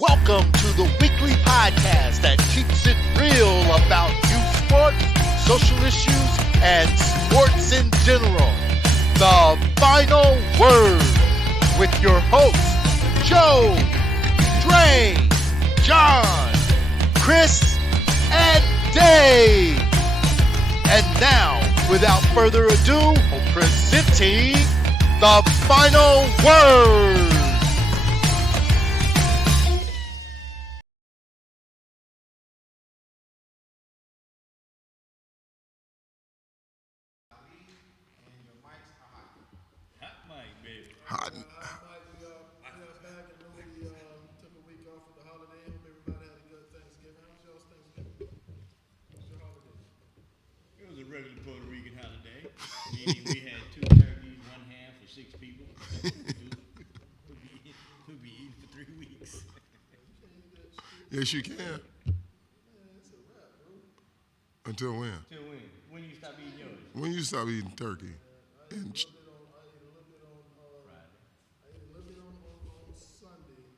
Welcome to the weekly podcast that keeps it real about youth sports, social issues, and sports in general. The Final Word with your hosts, Joe, Dre, John, Chris, and Dave. And now, without further ado, presenting the Final Word. Hot. Took a week off with the holiday. Hope everybody had a good Thanksgiving. How was y'all's Thanksgiving? How was your holiday? It was a regular Puerto Rican holiday. Meaning we had 2 turkeys, 1 ham for 6 people. We'll be eating for 3 weeks. Yes, you can. Man, it's a wrap, bro. Until when? Till when? When you stop eating yours? When you stop eating turkey? And I ate a little bit on Sunday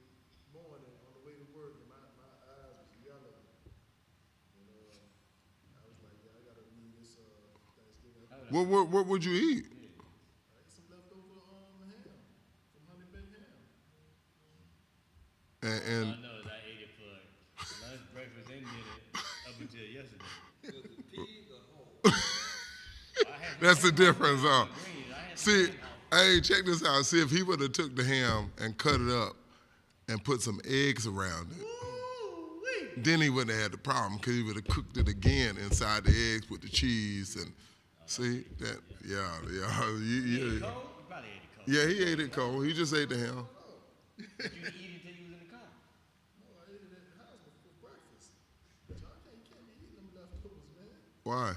morning on the way to work, and my eyes was yellow. And I was like, yeah, I gotta read this Thanksgiving. what would you eat? I ate some leftover ham, some honey baked ham. All And I know is I ate it for lunch, breakfast, and dinner up until yesterday. that's the difference, huh? See, hey, check this out. See, if he would have took the ham and cut it up and put some eggs around it, then he wouldn't have had the problem because he would have cooked it again inside the eggs with the cheese and see that. Yeah. You probably ate it cold. Yeah, he ate it cold. He just ate the ham. But you didn't eat it until you was in the car. No, I ate it at the house before breakfast. Y'all can't be eating them leftovers, man. Why?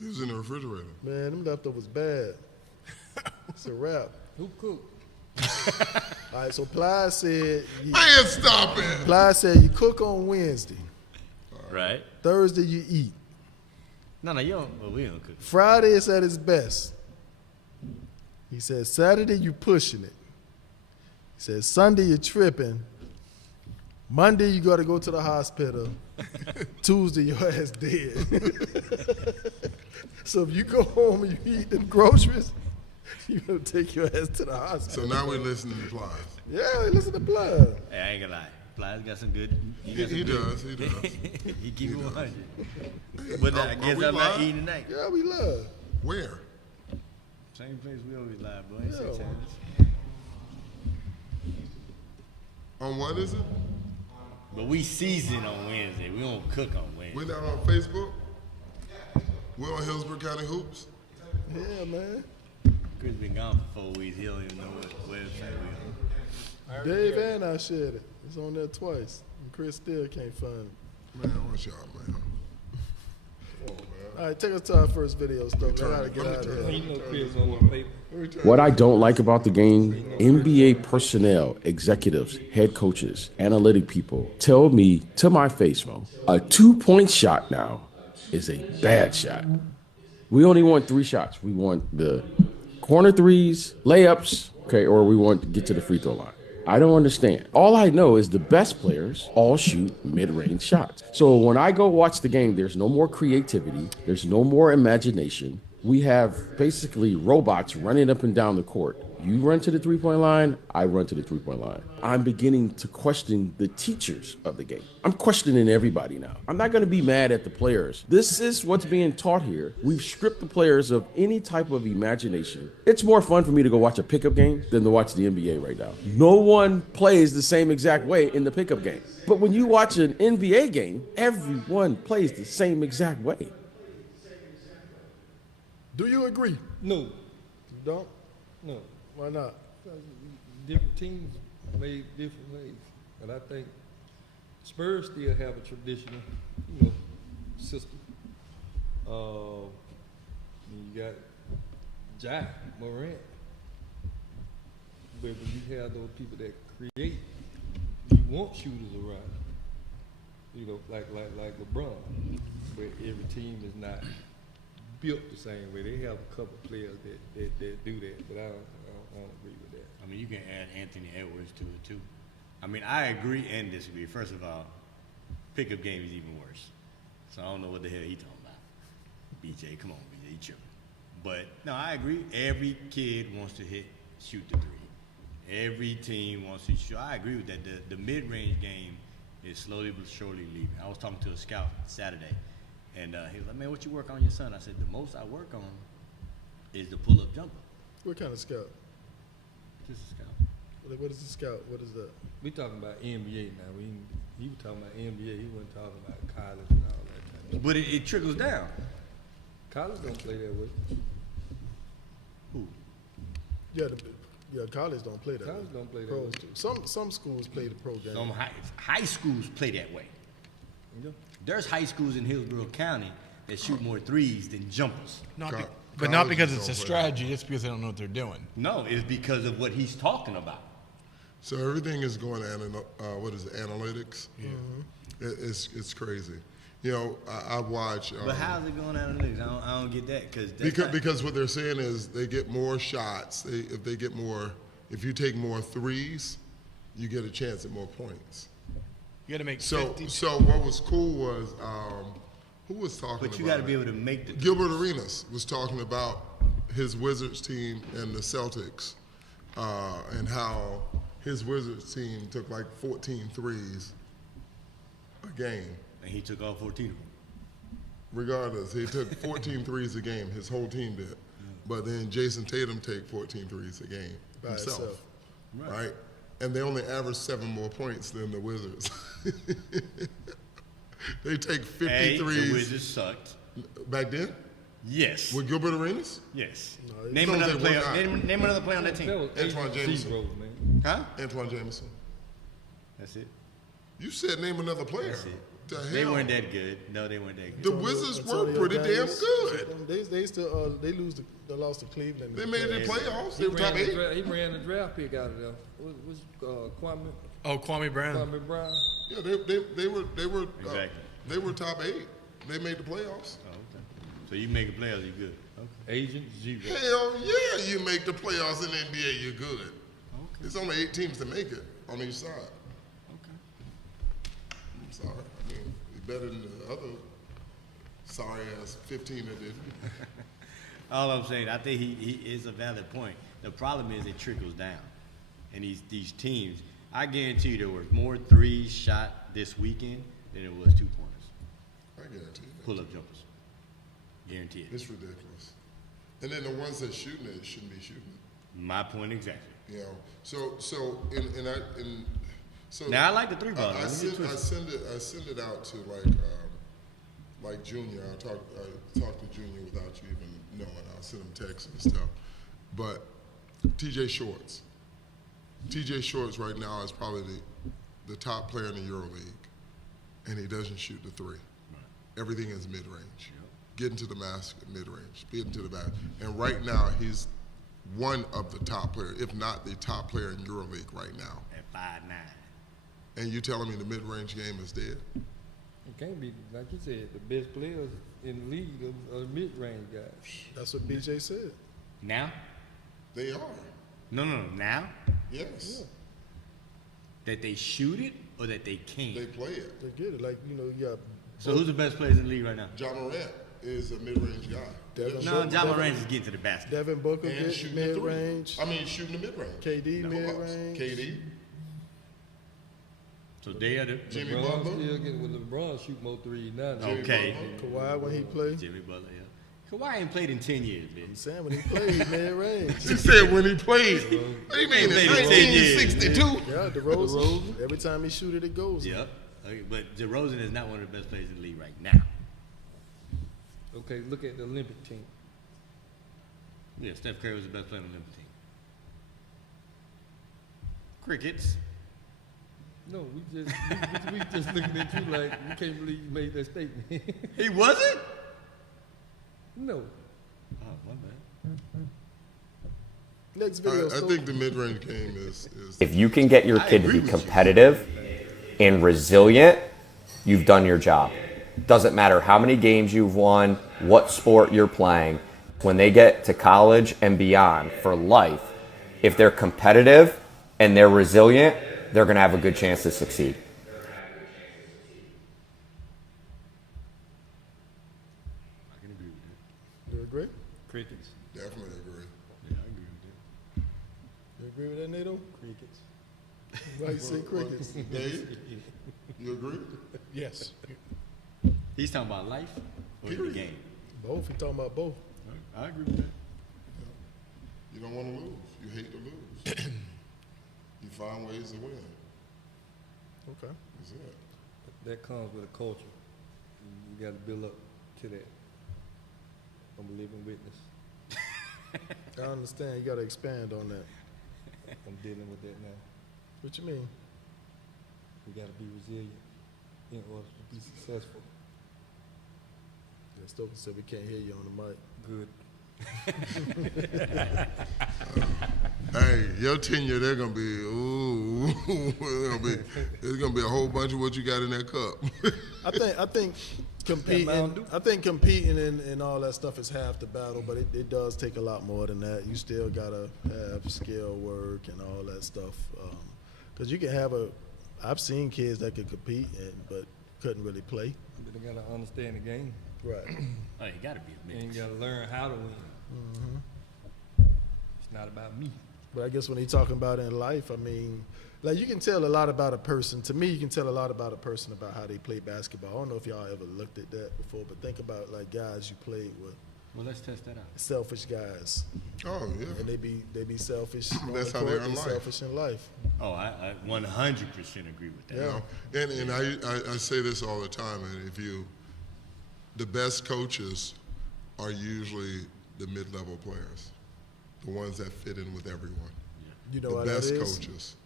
He was in the refrigerator. Man, them leftovers bad. It's a wrap. Who cooked? All right, so Ply said, Man, stop it. Ply said you cook on Wednesday. Right. Thursday you eat. No, you don't. Well, we don't cook. Friday is at its best. He said Saturday you pushing it. He said Sunday you tripping. Monday you got to go to the hospital. Tuesday your ass dead. So if you go home and you eat them groceries, you gonna take your ass to the hospital. So now we're listening to Plies. Yeah, listen to Blood. Hey, I ain't gonna lie. Fly's got some good. He does. He keep it 100. But I guess I'm not eating tonight. Yeah, we love. Where? Same place we always lie, boy. Ain't Yeah. 6 times. On what is it? But we season on Wednesday. We don't cook on Wednesday. We're not on Facebook. We're on Hillsborough County Hoops. Yeah, man. Chris been gone for 4 weeks. He don't even know what website we on. Dave and I shared it. It's on there twice. And Chris still can't find it. Man, what's y'all, man? Come on, man. All right, take us to our first video stuff. I gotta get out of here. What I don't like about the game, NBA personnel, executives, head coaches, analytic people tell me to my face, Mo, a 2-point shot now is a bad shot. We only want 3 shots. We want the corner threes, layups, okay, or we want to get to the free throw line. I don't understand. All I know is the best players all shoot mid-range shots. So when I go watch the game, there's no more creativity. There's no more imagination. We have basically robots running up and down the court. You run to the three-point line, I run to the three-point line. I'm beginning to question the teachers of the game. I'm questioning everybody now. I'm not going to be mad at the players. This is what's being taught here. We've stripped the players of any type of imagination. It's more fun for me to go watch a pickup game than to watch the NBA right now. No one plays the same exact way in the pickup game. But when you watch an NBA game, everyone plays the same exact way. Do you agree? No, You don't? no. Why not? Because different teams made different ways. And I think Spurs still have a traditional, system. You got Jack Morant. But when you have those people that create, you want shooters around. Like LeBron. But every team is not built the same way. They have a couple players that do that, but I don't agree with that. I mean, you can add Anthony Edwards to it too. I mean, I agree and disagree. First of all, pickup game is even worse. So I don't know what the hell he talking about. BJ, come on, BJ, you tripping. But no, I agree. Every kid wants to shoot the three. Every team wants to shoot. I agree with that. The mid-range game is slowly but surely leaving. I was talking to a scout Saturday, and he was like, "Man, what you work on your son?" I said, "The most I work on is the pull-up jumper." What kind of scout? Just a scout. What is a scout? What is that? We talking about NBA now. He was talking about NBA. He wasn't talking about college and all that kind of stuff. But it trickles down. College don't play that way. Who? Yeah, college don't play that. College way. don't play that Pros way. do. Some schools play the pro game. Some high schools play that way. Yeah. There's high schools in Hillsborough County that shoot more threes than jumpers. But not because Colleges it's a don't play. strategy, just because they don't know what they're doing. No, it's because of what he's talking about. So everything is going to analytics. Yeah. It's crazy. I watch. But how's it going analytics? I don't get that Because what they're saying is they get more shots. If you take more threes, you get a chance at more points. You got to make So 50. so what was cool was who was talking about But you got to it? be able to make the. Gilbert Arenas was talking about his Wizards team and the Celtics, and how his Wizards team took like 14 threes a game. And he took all 14 of them. Regardless, he took 14 threes a game. His whole team did. But then Jason Tatum take 14 threes a game By himself, himself. right? And they only average 7 more points than the Wizards. They take 50 The threes Wizards sucked. back then Yes. with Gilbert Arenas. Yes. No, Name No, another they player. were not. Name another player on that team. That was Antoine 8 Jameson. zeros, man. Huh? Antoine Jameson. That's it. You said name another player. That's it. The They hell? weren't that good. No, they weren't that The good. Wizards were Antonio pretty damn Davis. good. They still they lost to Cleveland. They made the playoffs. They He were top ran, 8. he ran the draft pick out of there. Was Kwame Kwame Brown. Brown? Yeah, they were Exactly. they were top 8. They made the playoffs. Oh, okay. So you make a player, you're good. Okay. Agent zero. Hell yeah, you make the playoffs in the NBA, you're good. There's only 8 teams to make it on each side. Okay. I'm sorry. I mean, it's better than the other sorry ass 15 that didn't. All I'm saying, I think he is a valid point. The problem is it trickles down. And these teams, I guarantee you there were more threes shot this weekend than it was 2-pointers. I guarantee you. Pull-up jumpers. Guarantee it. It's ridiculous. And then the ones that shooting it shouldn't be shooting it. My point exactly. You know, so Now I like the three ball. I send it out to like Junior. I talk to Junior without you even knowing. I'll send him texts and stuff. But TJ Shorts right now is probably the top player in the EuroLeague, and he doesn't shoot the three. Everything is mid-range. Getting to the basket, mid-range. Getting to the basket. And right now, he's one of the top players, if not the top player in EuroLeague right now. At 5'9". And you telling me the mid-range game is dead? It can't be, like you said, the best players in the league are mid-range guys. That's what BJ said. Now? They are. No. Now? Yes. That they shoot it or that they can't? They play it. They get it. Like, you got So who's the best players in the league right now? John Morant is a mid-range guy. Devin No, Booker- John Morant is getting to the basket. Devin Booker And gets shooting the three. mid-range. I mean, shooting the mid-range. KD No pull-ups. mid-range. KD. So they are the Jimmy LeBron Butler. still getting with LeBron shoot more threes now. Jimmy Okay. Butler. Kawhi when he played. Jimmy Butler, yeah. Kawhi ain't played in 10 years, man. Sam when he played mid-range. He said when he played. What do you mean? In He played in 10 years. 1962. Yeah, DeRozan. Every time he shoot it goes. Yep. Okay, but DeRozan is not one of the best players in the league right now. Okay, look at the Olympic team. Yeah, Steph Curry was the best player on the Olympic team. Crickets. No, we just looking at you like we can't believe you made that statement. He wasn't? No. Oh, my bad. Next video. I think the mid-range game is If you can get your kid to be competitive and resilient, you've done your job. Doesn't matter how many games you've won, what sport you're playing. When they get to college and beyond for life, if they're competitive and they're resilient, they're going to have a good chance to succeed. I can agree with that. You agree? Crickets. definitely agree. Yeah, I agree with that. You agree with that, Nato? Crickets. Why you say crickets? Dave, you agree? Yes. He's talking about life or the Period. game? Both. He talking about both. I agree with that. You don't want to lose. You hate to lose. You find ways to win. Okay. That's it. That comes with a culture. You got to build up to that. I'm a living witness. I understand. You got to expand on that. I'm dealing with that now. What you mean? We got to be resilient in order to be successful. Yeah, Stoker said we can't hear you on the mic. Good. Hey, your tenure, they're gonna be it's gonna be a whole bunch of what you got in that cup. I think competing and all that stuff is half the battle, but it does take a lot more than that. You still gotta have skill work and all that stuff. Because you can have I've seen kids that could compete but couldn't really play. But they got to understand the game. Right. Oh, you got to be a And mix. you got to learn how to win. Mm-hmm. It's not about me. But I guess when he's talking about in life, I mean, like you can tell a lot about a person. To me, you can tell a lot about a person about how they play basketball. I don't know if y'all ever looked at that before, but think about like guys you played with, Well, let's test that out. selfish guys, Oh yeah. and they be selfish. on That's the how they court, are in life. Selfish in life. Oh, I 100% agree with that. You know? And I say this all the time, and the best coaches are usually the mid-level players, the ones that fit in with everyone. You know The why best that is? coaches,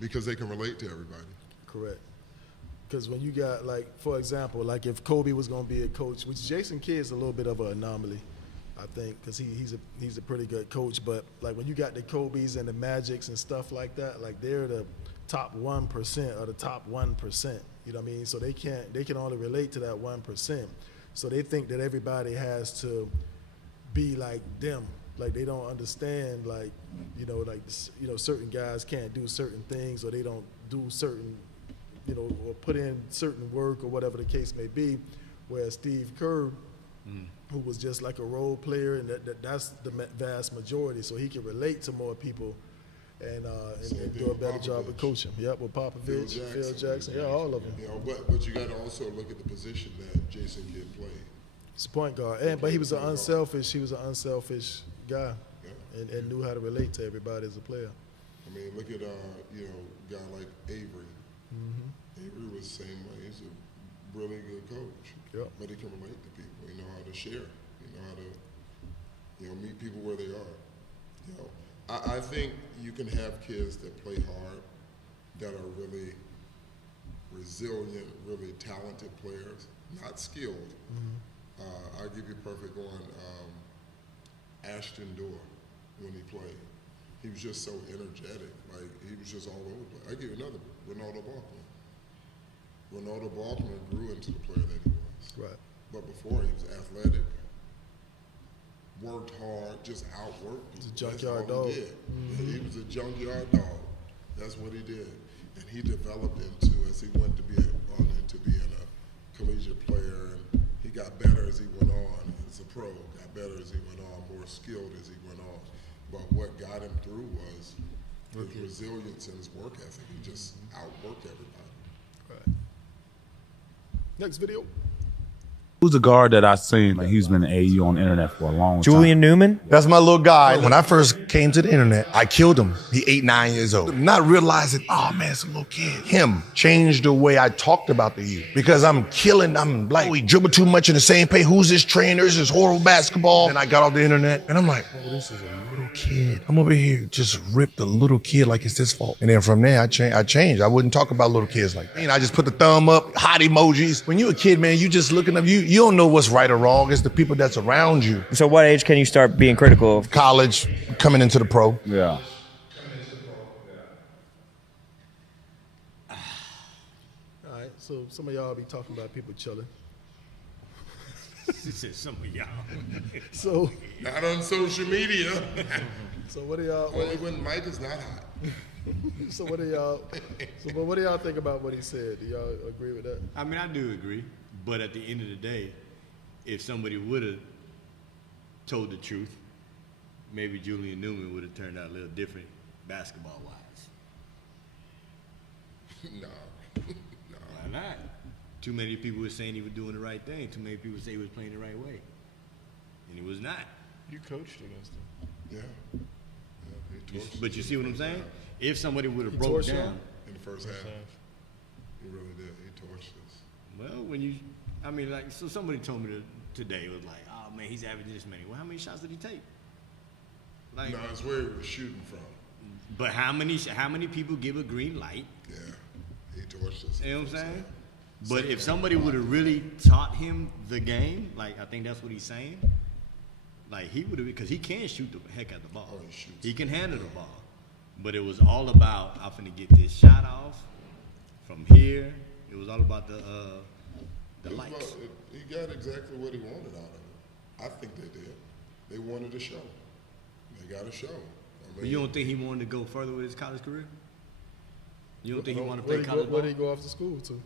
because they can relate to everybody. Correct. Because when you got, like, for example, like if Kobe was going to be a coach, which Jason Kidd's a little bit of an anomaly, I think, because he's a pretty good coach. But, like, when you got the Kobes and the Magics and stuff like that, like, they're the top 1% or the top 1%. You know what I mean? So they can only relate to that 1%. So they think that everybody has to be like them. Like, they don't understand, like, certain guys can't do certain things, or they don't do certain, or put in certain work or whatever the case may be. Whereas Steve Kerr, who was just like a role player, and that's the vast majority, so he can relate to more people and do a better job of coaching. Yep, with Popovich, Phil Jackson, yeah, all of them. You know, but you got to also look at the position that Jason Kidd played. He's a point guard, but he was an unselfish guy, and knew how to relate to everybody as a player. I mean, look at a guy like Avery. Avery was the same way. He's a really good coach. Yep. But he can relate to people. He know how to share. He know how to meet people where they are. I think you can have kids that play hard, that are really resilient, really talented players, not skilled. I'll give you a perfect one. Ashton Dorr, when he played, he was just so energetic. Like, he was just all over the place. I'll give you another one, Ronaldo Balkman. Ronaldo Balkman grew into the player that he was. Right. But before, he was athletic, worked hard, just outworked people. He's a junkyard dog. He did. He was a junkyard dog. That's what he did. And he developed into, as he went into being a collegiate player, and he got better as he went on as a pro, got better as he went on, more skilled as he went on. But what got him through was his resilience and his work ethic. He just outworked everybody. Right. Next video. Who's a guard that I seen? Like he's been in AU on the internet for a long time. Julian Newman? That's my little guy. When I first came to the internet, I killed him. He 8, 9 years old. Not realizing, oh man, it's a little kid. Him changed the way I talked about the youth. Because I'm like, we dribble too much in the same pace. Who's this trainer? This is horrible basketball. And I got off the internet and I'm like, oh, this is a little kid. I'm over here just ripped a little kid like it's his fault. And then from there, I changed. I wouldn't talk about little kids like that. I just put the thumb up, hot emojis. When you a kid, man, you just looking up. You don't know what's right or wrong. It's the people that's around you. So what age can you start being critical of? College, coming into the pro. Yeah. All right, so some of y'all be talking about people chilling. She said some of y'all. So Not on social media. so what do y'all? Only when Mike is not hot. So what do y'all? But what do y'all think about what he said? Do y'all agree with that? I mean, I do agree, but at the end of the day, if somebody would have told the truth, maybe Julian Newman would have turned out a little different basketball-wise. No. Why not? Too many people were saying he was doing the right thing. Too many people say he was playing the right way, and he was not. You coached against him. Yeah. But you see what I'm saying? If somebody would have He broke torched down, him? In the first half. He really did. He torched us. well, when you, I mean, like, so somebody told me today, it was like, oh man, he's averaging this many. Well, how many shots did he take? Like, No, it's where he was shooting from. but how many people give a green light? Yeah. He torched us. You know what I'm saying? But if somebody would have really taught him the game, like I think that's what he's saying, like he would have, because he can shoot the heck out the ball. Oh, he shoots. He can handle the ball. But it was all about, I'm finna get this shot off from here. It was all about the likes. He got exactly what he wanted out of it. I think they did. They wanted a show. They got a show. But you don't think he wanted to go further with his college career? You don't think he wanted to play college ball? Where did he go off to school to?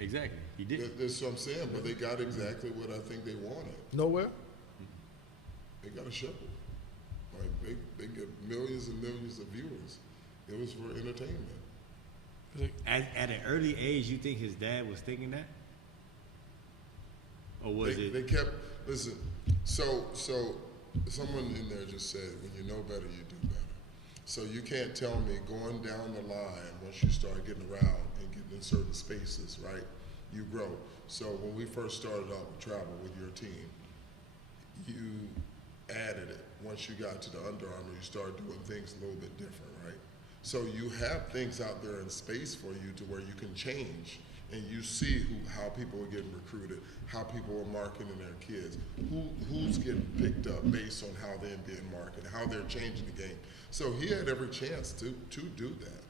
Exactly, he did. That's what I'm saying, but they got exactly what I think they wanted. Nowhere. They got a show. Like they get millions and millions of viewers. It was for entertainment. At an early age, you think his dad was thinking that? Or was it? They kept, listen, so someone in there just said, when you know better, you do better. So you can't tell me going down the line, once you start getting around and getting in certain spaces, right, you grow. So when we first started out with travel with your team, you added it. Once you got to the Under Armour, you started doing things a little bit different, right? So you have things out there in space for you to where you can change, and you see how people are getting recruited, how people are marketing their kids, who's getting picked up based on how they're being marketed, how they're changing the game. So he had every chance to do that.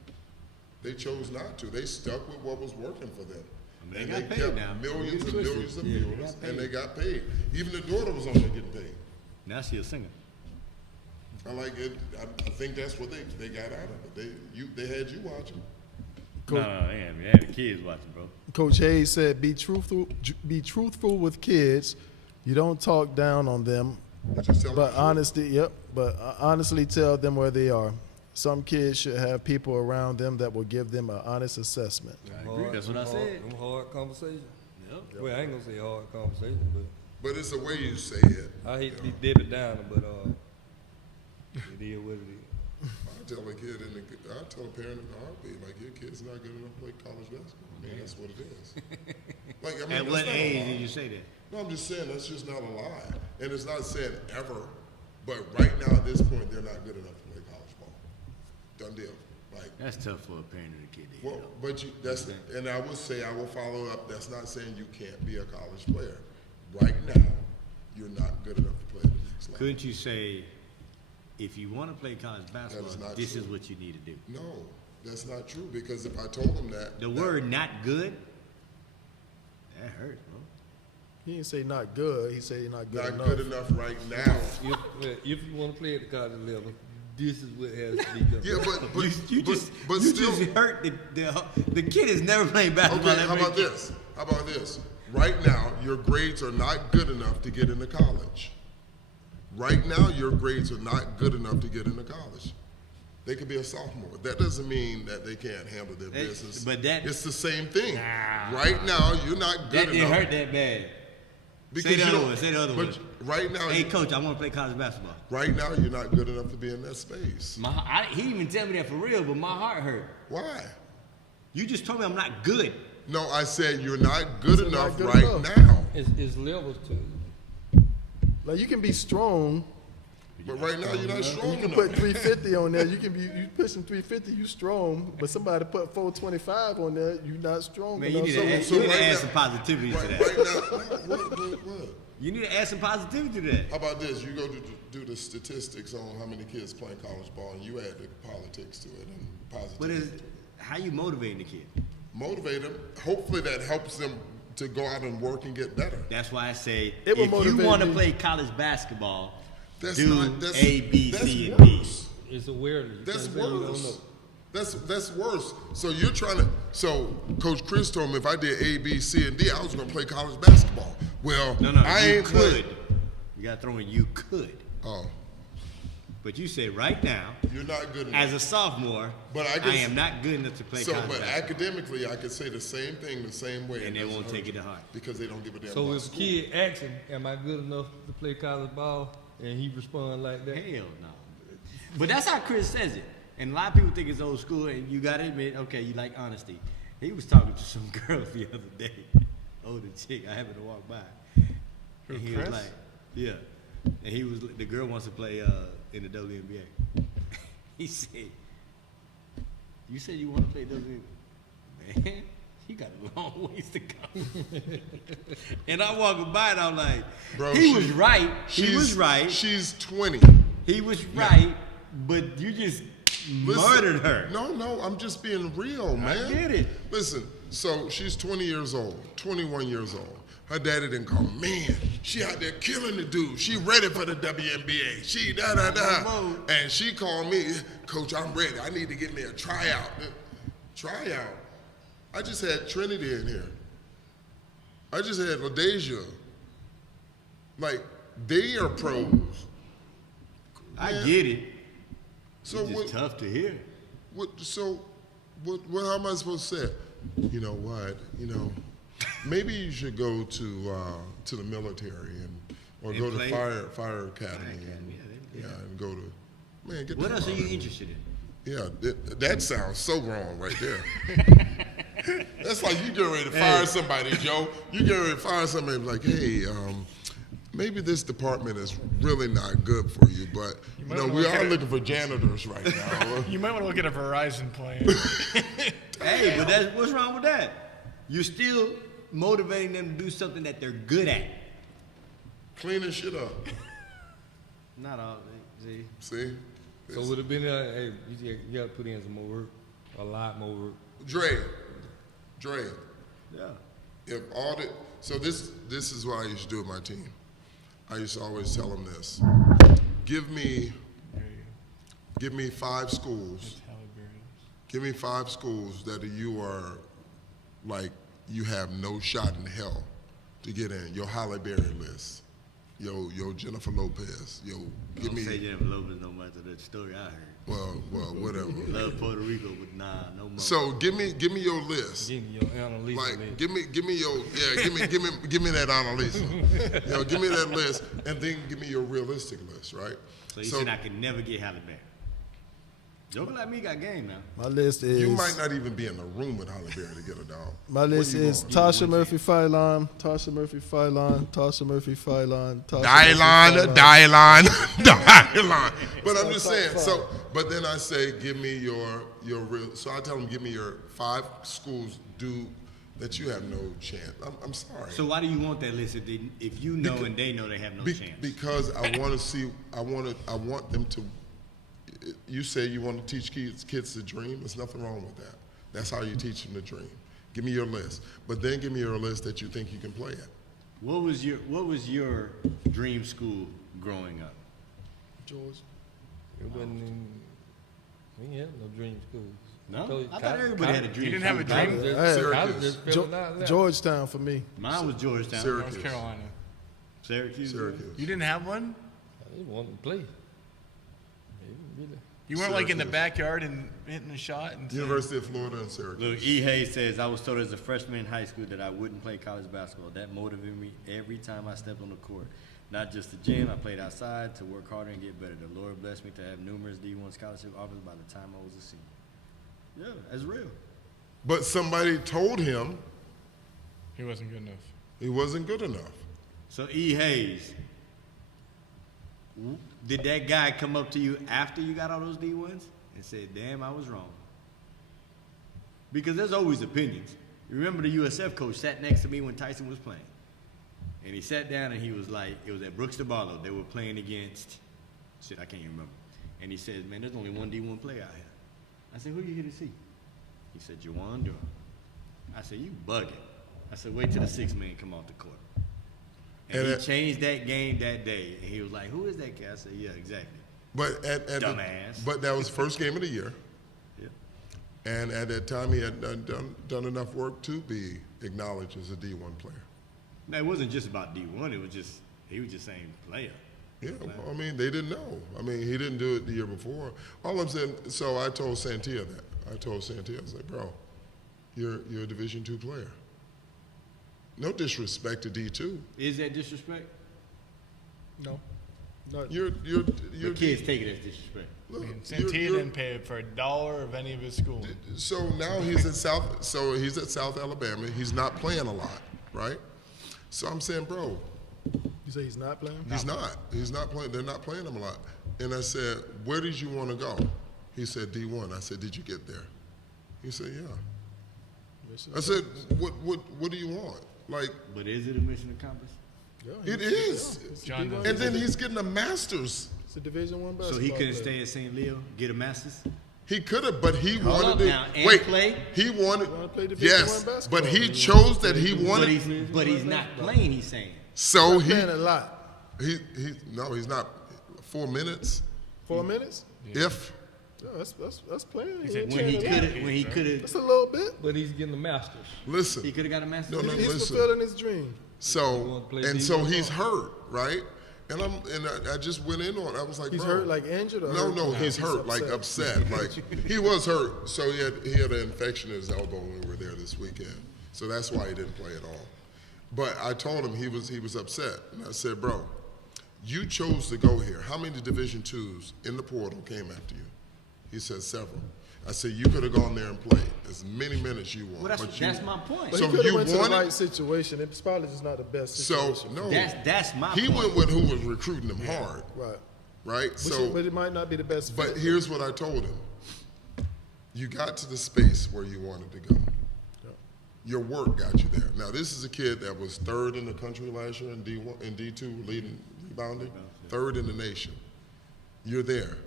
They chose not to. They stuck with what was working for them. I mean, And they got they paid kept now. millions and millions of Yeah, they viewers, got paid. and they got paid. Even the daughter was on there getting paid. Now she a singer. I like it. I think that's what they got out of it. They had you watching. No, they had the kids watching, bro. Coach Hayes said, "Be truthful with kids. You don't talk down on them, but honestly tell them where they are. Some kids should have people around them that will give them an honest assessment." I agree. That's what I said. Them hard conversations. Yep. Well, I ain't gonna say hard conversation, But it's the way you say it. but I hate to be Debbie Downer, but it is what it is. I tell a kid I tell a parent in the heartbeat, like, your kid's not good enough to play college basketball. I mean, that's what it is. Like, I mean, At that's what not a age lie. did you say that? No, I'm just saying that's just not a lie. And it's not saying ever, but right now at this point, they're not good enough to play college ball. Done deal. Like, That's tough for a parent and a kid to hear. well, but and I will say, I will follow up, that's not saying you can't be a college player. Right now, you're not good enough to play at the next level. Couldn't you say, if you want to play college basketball, not this true. is what you need to do? No, that's not true, because if I told them that. The word "not good," that hurts, bro. He didn't say not good. He said not good Not enough. good enough right now. If you want to play at the college level, this is what has to be done. Yeah, but You still, just hurt the kid has never played basketball. okay, how about this? How about this? Right now, your grades are not good enough to get into college. Right now, your grades are not good enough to get into college. They could be a sophomore. That doesn't mean that they can't handle their business. But that it's the same thing. Right now, you're not good That enough. didn't hurt that bad. Say the other one. Say the other one. Right now, hey, coach, I want to play college basketball. Right now, you're not good enough to be in that space. He didn't even tell me that for real, but my heart hurt. Why? You just told me I'm not good. No, I said you're not good enough now. It's levels to it. Like you can be strong, but right now you're not strong enough. You can put 350 on there. You pushing 350, you strong. But somebody put 425 on there, you not strong Man, enough. You need to add some positivity to that. Right now, what? You need to add some positivity to that. How about this? You go to do the statistics on how many kids playing college ball, and you add the politics to it and positivity. How you motivating the kid? Motivate them. Hopefully that helps them to go out and work and get better. That's why I say if you want to play college basketball, do A, B, C, and D. It's awareness. That's worse. That's worse. So you're trying to. So Coach Chris told me if I did A, B, C, and D, I was going to play college basketball. Well, no, I ain't could. You got to throw in you could. Oh. But you say right now, you're not good enough. As a sophomore, but I am not good enough to play college basketball. Academically, I could say the same thing the same way. And they won't take it to heart. Because they don't give a damn So about if a kid asks him, am I good enough to play college ball? And he respond like that? Hell no. But that's how Chris says it. And a lot of people think it's old school, and you got to admit, okay, you like honesty. He was talking to some girls the other day, older chick, I happened to walk by. And he was like, yeah. And the girl wants to play in the WNBA. He said, you said you want to play WNBA? Man, you got a long ways to go. And I'm walking by and I'm like, bro, he was right. He was right. She's 20. He was right, but you just murdered her. No, I'm just being real, man. I get it. Listen, so she's 20 years old, 21 years old. Her daddy didn't call, man, she out there killing the dude. She ready for the WNBA. She da-da-da. And she called me, Coach, I'm ready. I need to get me a tryout. Tryout? I just had Trinity in here. I just had LaDeja. Like, they are pros. I get it. So it's just tough to hear. What how am I supposed to say it? You know what? Maybe you should go to the military or go to fire academy and go to get. What else are you interested in? Yeah, that sounds so wrong right there. That's like you get ready to fire somebody, Joe. You get ready to fire somebody like, hey, maybe this department is really not good for you, but we are looking for janitors right now. You might want to look at a Verizon plan. Hey, but what's wrong with that? You're still motivating them to do something that they're good at. Cleaning shit up. Not all. See? So would it have been, hey, you got to put in some more work, a lot more work. Dre. Yeah. So this is what I used to do with my team. I used to always tell them this. Give me 5 schools. Give me 5 schools that you are like you have no shot in hell to get in. Your Halle Berry list. Yo Jennifer Lopez. Don't say Jennifer Lopez no much of that story I heard. Well, whatever. Love Puerto Rico, but nah, no more. So give me your list. Give me your Annalisa like, list. give me give me that Annalisa. Give me that list, and then give me your realistic list, right? So you said I could never get Halle Berry. Joker like me got game now. My list is. You might not even be in the room with Halle Berry to get a dog. My list is Tasha Murphy Phylon, Tasha Murphy Phylon, Tasha Murphy Phylon, Dylon. But I'm just saying. So, but then I say, give me your real. So I tell them, give me your 5 schools that you have no chance. I'm sorry. So why do you want that list if you know and they know they have no chance? Because I want to see. I want them to. You say you want to teach kids to dream. There's nothing wrong with that. That's how you teach them to dream. Give me your list, but then give me your list that you think you can play at. What was your dream school growing up? George. It wasn't in. We didn't have no dream schools. No, I thought everybody had a dream. You didn't have a dream. Syracuse. Georgetown for me. Mine was Georgetown. Syracuse. North Carolina. Syracuse. You You didn't have one? I didn't want to play. You weren't like in the Syracuse. backyard and hitting a shot? And University of Florida and Syracuse. Look, E. Hayes says, I was told as a freshman in high school that I wouldn't play college basketball. That motivated me every time I stepped on the court. Not just the gym, I played outside to work harder and get better. The Lord blessed me to have numerous D1 scholarship offers by the time I was a senior. Yeah, that's real. But somebody told him he wasn't good enough. he wasn't good enough. So, E. Hayes, did that guy come up to you after you got all those D1s and said, damn, I was wrong? Because there's always opinions. Remember the USF coach sat next to me when Tyson was playing. And he sat down and he was like, it was at Brooks to Barlow. They were playing against, I can't even remember. And he said, man, there's only one D1 player out here. I said, who you here to see? He said, Jawan Durham. I said, you bugging. I said, wait till the 6 man come off the court. And he changed that game that day. And he was like, who is that guy? I said, yeah, exactly. But Dumbass. But that was first game of the year. Yeah. And at that time, he had done enough work to be acknowledged as a D1 player. No, it wasn't just about D1. It was just, he was just saying player. Yeah, well, I mean, they didn't know. I mean, he didn't do it the year before. All I'm saying, so I told Santia that. I told Santia, I said, bro, you're a Division II player. No disrespect to D2. Is that disrespect? No. You're The kids take it as disrespect. Look, Santia didn't pay for a dollar of any of his school. So now he's at South Alabama. He's not playing a lot, right? So I'm saying, bro, You say he's not playing? he's not. He's not playing. They're not playing him a lot. And I said, where did you want to go? He said, D1. I said, did you get there? He said, yeah. I said, what do you want? Like, But is it a mission accomplished? Yeah, it is. John knows. And then he's getting a master's. It's a Division I basketball So he couldn't player. stay at St. Leo, get a master's? He could have, but he Hold wanted up to now, and play? He wanted, wanna play Division yes, I basketball. but he chose that he But wanted. he's not playing, he's saying. So He's he playing a lot. no, he's not. 4 minutes, 4 minutes? if. Yeah, that's playing. He said ain't when he playing a lot. could have, That's a little bit. But he's getting the Masters. Listen, he could have got a master's. No, no, He's listen. fulfilling his dream. So play and D1 so he's ball. hurt, right? And I just went in on it. I was like, He's bro. hurt, like injured, or No, hurt? he's hurt, like upset. Like he was hurt, so he had an infection in his elbow when we were there this weekend. So that's why he didn't play at all. But I told him he was upset, and I said, bro, you chose to go here. How many Division IIs in the portal came after you? He said several. I said you could have gone there and played as many minutes you want. Well, that's, but you, that's my point. But So he could you have went to the wanted- right situation. It's probably just not the best so situation. no, That's my he point. went with who was recruiting him hard, Right. right? But it might not be the best But fit. here's what I told him. You got to the space where you wanted to go. Your work got you there. Now, this is a kid that was third in the country last year in D1 and D2 leading rebounding, third in the nation. You're there.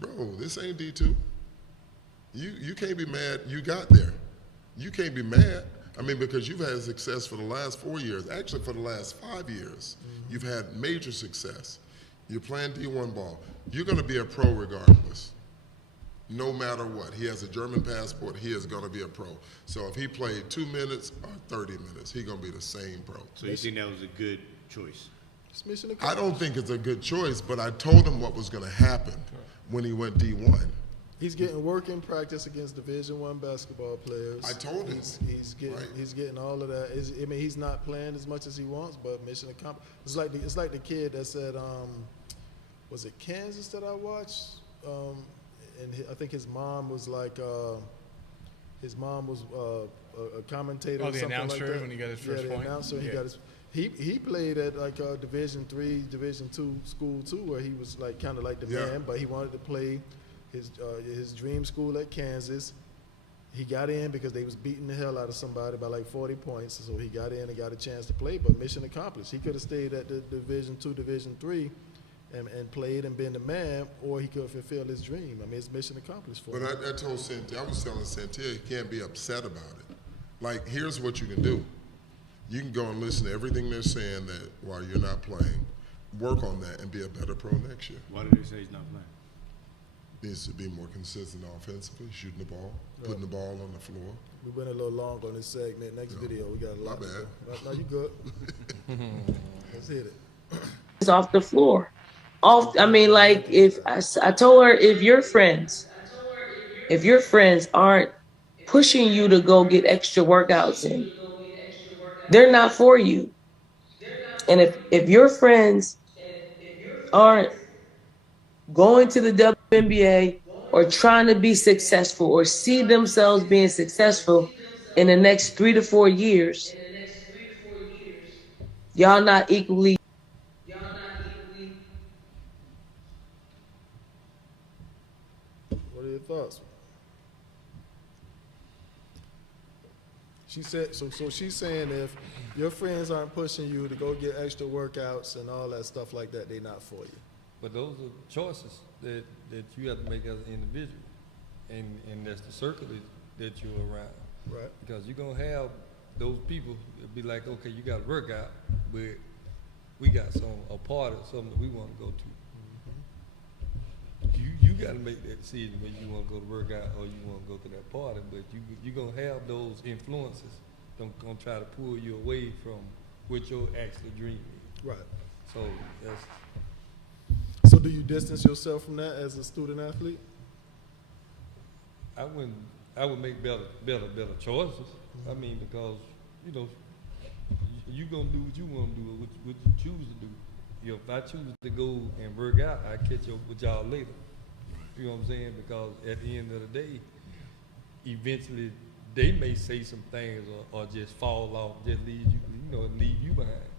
Bro, this ain't D2. You can't be mad you got there. You can't be mad. I mean, because you've had success for the last 4 years. Actually, for the last 5 years, you've had major success. You're playing D1 ball. You're going to be a pro regardless, no matter what. He has a German passport. He is going to be a pro. So if he played 2 minutes or 30 minutes, he's going to be the same pro. So you think that was a good choice? It's mission I accomplished. don't think it's a good choice, but I told him what was going to happen when he went D1. He's getting work in practice against Division I basketball players. I told him. He's getting all of that. I mean, he's not playing as much as he wants, but mission accomplished. It's like the kid that said, was it Kansas that I watched? I think his mom was like, a commentator. Oh, or the something announcer like that. when he got his first the point? announcer. He Yeah. got his. He played at like a Division III, Division II school too, where he was like kind of like the Yeah. man, but he wanted to play his dream school at Kansas. He got in because they was beating the hell out of somebody by like 40 points, so he got in and got a chance to play. But mission accomplished. He could have stayed at the Division II, Division III, and played and been the man, or he could fulfill his dream. I mean, it's mission accomplished for But him. I told Santia, I was telling Santia, you can't be upset about it. Like, here's what you can do. You can go and listen to everything they're saying that while you're not playing, work on that and be a better pro next year. Why did they say he's not playing? Needs to be more consistent offensively, shooting the ball, putting the ball on the floor. We went a little long on this segment. Next video, we got a lot. My to go. No, you good. Let's hit it. It's off the floor. I mean, like if I told her, if your friends aren't pushing you to go get extra workouts in, they're not for you. And if your friends aren't going to the WNBA or trying to be successful or see themselves being successful in the next 3 to 4 years, y'all not equally. What are your thoughts? She said so. So she's saying if your friends aren't pushing you to go get extra workouts and all that stuff like that, they're not for you. But those are choices that you have to make as an individual, and that's the circle that you're around. Right. Because you're gonna have those people that be like, okay, you got to work out, but we got a part of something that we want to go to. You got to make that decision when you want to go to work out or you want to go to that party. But you're gonna have those influences gonna try to pull you away from what your actual dream is. Right. So that's. So do you distance yourself from that as a student athlete? I would make better choices. I mean, because you gonna do what you want to do, what you choose to do. If I choose to go and work out, I catch up with y'all later. You know what I'm saying? Because at the end of the day, eventually they may say some things or just fall off, just leave you behind.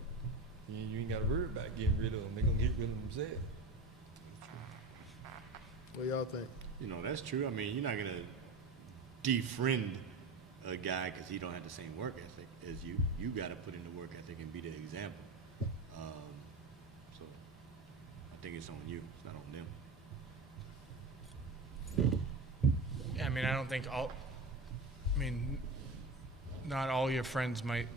You ain't got to worry about getting rid of them. They're gonna get rid of themselves. What y'all think? That's true. I mean, you're not gonna defriend a guy because he don't have the same work ethic as you. You got to put in the work ethic and be the example. So I think it's on you. It's not on them. Yeah, I mean, not all your friends might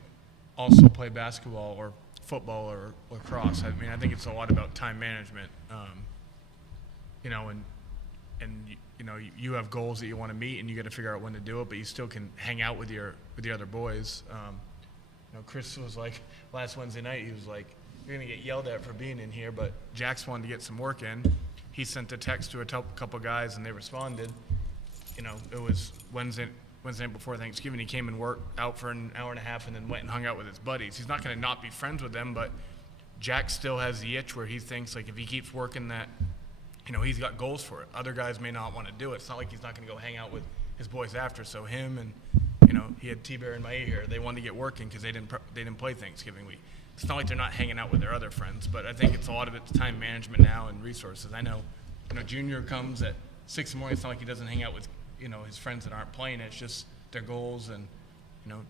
also play basketball or football or lacrosse. I mean, I think it's a lot about time management. You have goals that you want to meet, and you got to figure out when to do it. But you still can hang out with your other boys. Chris was like last Wednesday night. He was like, "You're gonna get yelled at for being in here," but Jax wanted to get some work in. He sent a text to a couple guys, and they responded. It was Wednesday night before Thanksgiving. He came and worked out for an hour and a half, and then went and hung out with his buddies. He's not gonna not be friends with them, but Jax still has the itch where he thinks like if he keeps working that. He's got goals for it. Other guys may not want to do it. It's not like he's not going to go hang out with his boys after. So him and, he had T-Bear and Maia here. They wanted to get working because they didn't play Thanksgiving week. It's not like they're not hanging out with their other friends, but I think it's a lot of it's time management now and resources. I know, Junior comes at 6 in the morning. It's not like he doesn't hang out with, his friends that aren't playing. It's just their goals. And,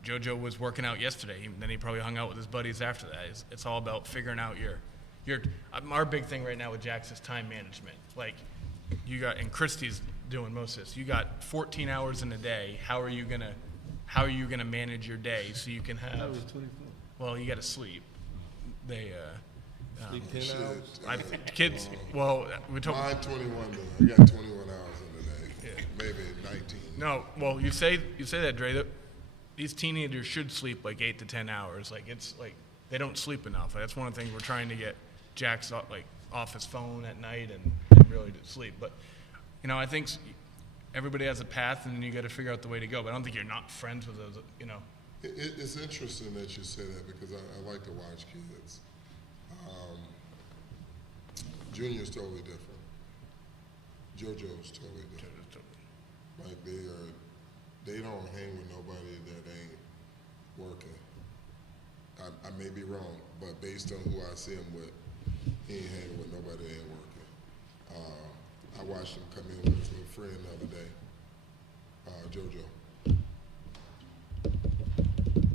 JoJo was working out yesterday. Then he probably hung out with his buddies after that. It's all about figuring out our big thing right now with Jax is time management. Like and Christy's doing most of this. You got 14 hours in a day. How are you gonna manage your day so you can have? Well, you got to sleep. They sleep 10 hours. Kids. Well, we talk. Mine 21 though. I got 21 hours in the day. Yeah. Maybe 19. No. Well, you say that, Dre. That these teenagers should sleep like 8 to 10 hours. Like it's like they don't sleep enough. That's one of the things we're trying to get Jack's off his phone at night and really to sleep. But I think everybody has a path, and then you got to figure out the way to go. But I don't think you're not friends with those. It's interesting that you say that because I like to watch kids. Junior's totally different. JoJo's totally different. Like they don't hang with nobody that ain't working. I may be wrong, but based on who I see him with, he ain't hanging with nobody that ain't working. I watched him come in with his little friend the other day, JoJo.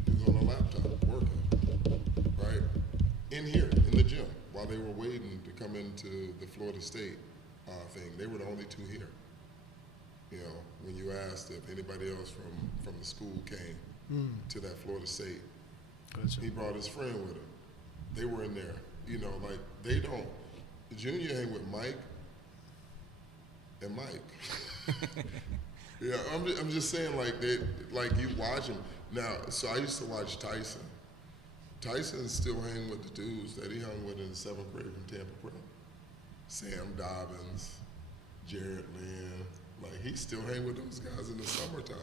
He was on a laptop working, right? In here, in the gym, while they were waiting to come into the Florida State thing. They were the only two here. When you asked if anybody else from the school came to that Florida State, he brought his friend with him. They were in there. They don't. Junior hang with Mike and Mike. Yeah, I'm just saying, you watch him now. So I used to watch Tyson. Tyson still hang with the dudes that he hung with in the 7th grade from Tampa Prep. Sam Dobbins, Jared Lynn. Like, he still hang with those guys in the summertime,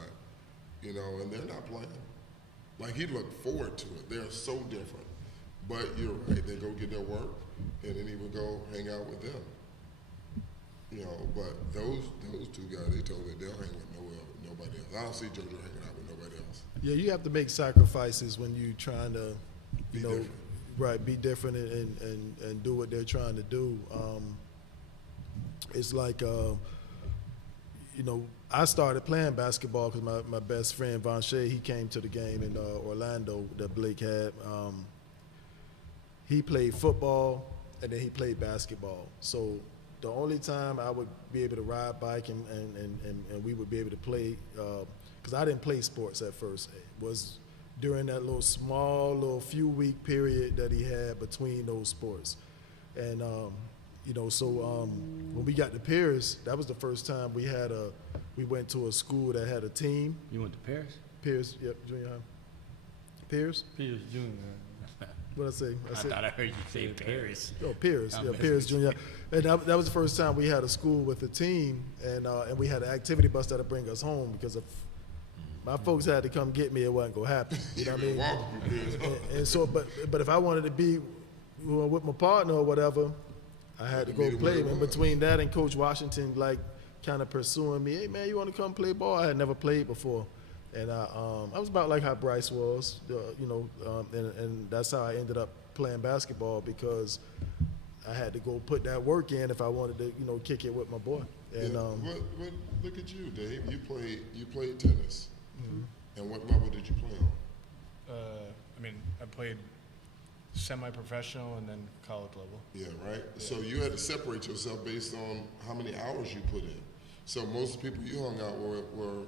you know, and they're not playing. Like, he looked forward to it. They're so different. But you're right, they go get their work, and then he would go hang out with them. You know, but those two guys, they told me they'll hang with nobody else. I don't see JoJo hanging out with nobody else. Yeah, you have to make sacrifices when you're trying to, you know, different. right, be different and do what they're trying to do. It's like, you know, I started playing basketball because my best friend Von Shea, he came to the game in Orlando that Blake had. He played football and then he played basketball. So the only time I would be able to ride bike and we would be able to play, because I didn't play sports at first, was during that little few week period that he had between those sports. And, you know, so when we got to Pierce, that was the first time we went to a school that had a team. You went to Paris? Pierce, yep, junior high. Pierce? Pierce Junior. What'd I say? I thought I heard you say Paris. Oh, Pierce, yeah, Pierce Junior. And that was the first time we had a school with a team, and we had an activity bus that'd bring us home because if my folks had to come get me, it wasn't gonna happen. You know what I mean? And so, but if I wanted to be with my partner or whatever, I had to go play. In between that and Coach Washington, like, kind of pursuing me, hey man, you want to come play ball? I had never played before. And I was about like how Bryce was, you know, and that's how I ended up playing basketball because I had to go put that work in if I wanted to, you know, kick it with my boy. And look at you, Dave. You played tennis. Mm-hmm. And what level did you play on? I mean, I played semi-professional and then college level. Yeah, right. Yeah. So you had to separate yourself based on how many hours you put in. So most people you hung out were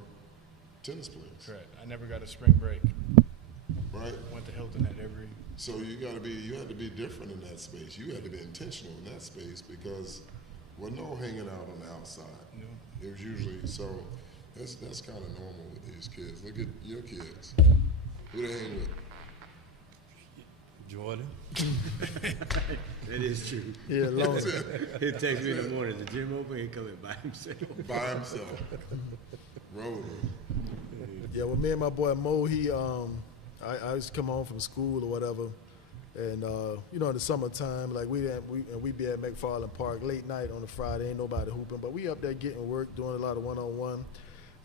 tennis players. Correct. I never got a spring break. Right. Went to Hilton at every. So you had to be different in that space. You had to be intentional in that space because wasn't no hanging out on the outside. No. It was usually so. That's kind of normal with these kids. Look at your kids. Who they hang with? Jordan. That is true. Yeah, long. He'll text me in the morning. The gym open. He come in by himself. By himself. Rolling. Yeah, well, me and my boy Mo, I used to come home from school or whatever, and you know, in the summertime, like we'd be at McFarland Park late night on a Friday, ain't nobody hooping, but we up there getting work, doing a lot of one-on-one,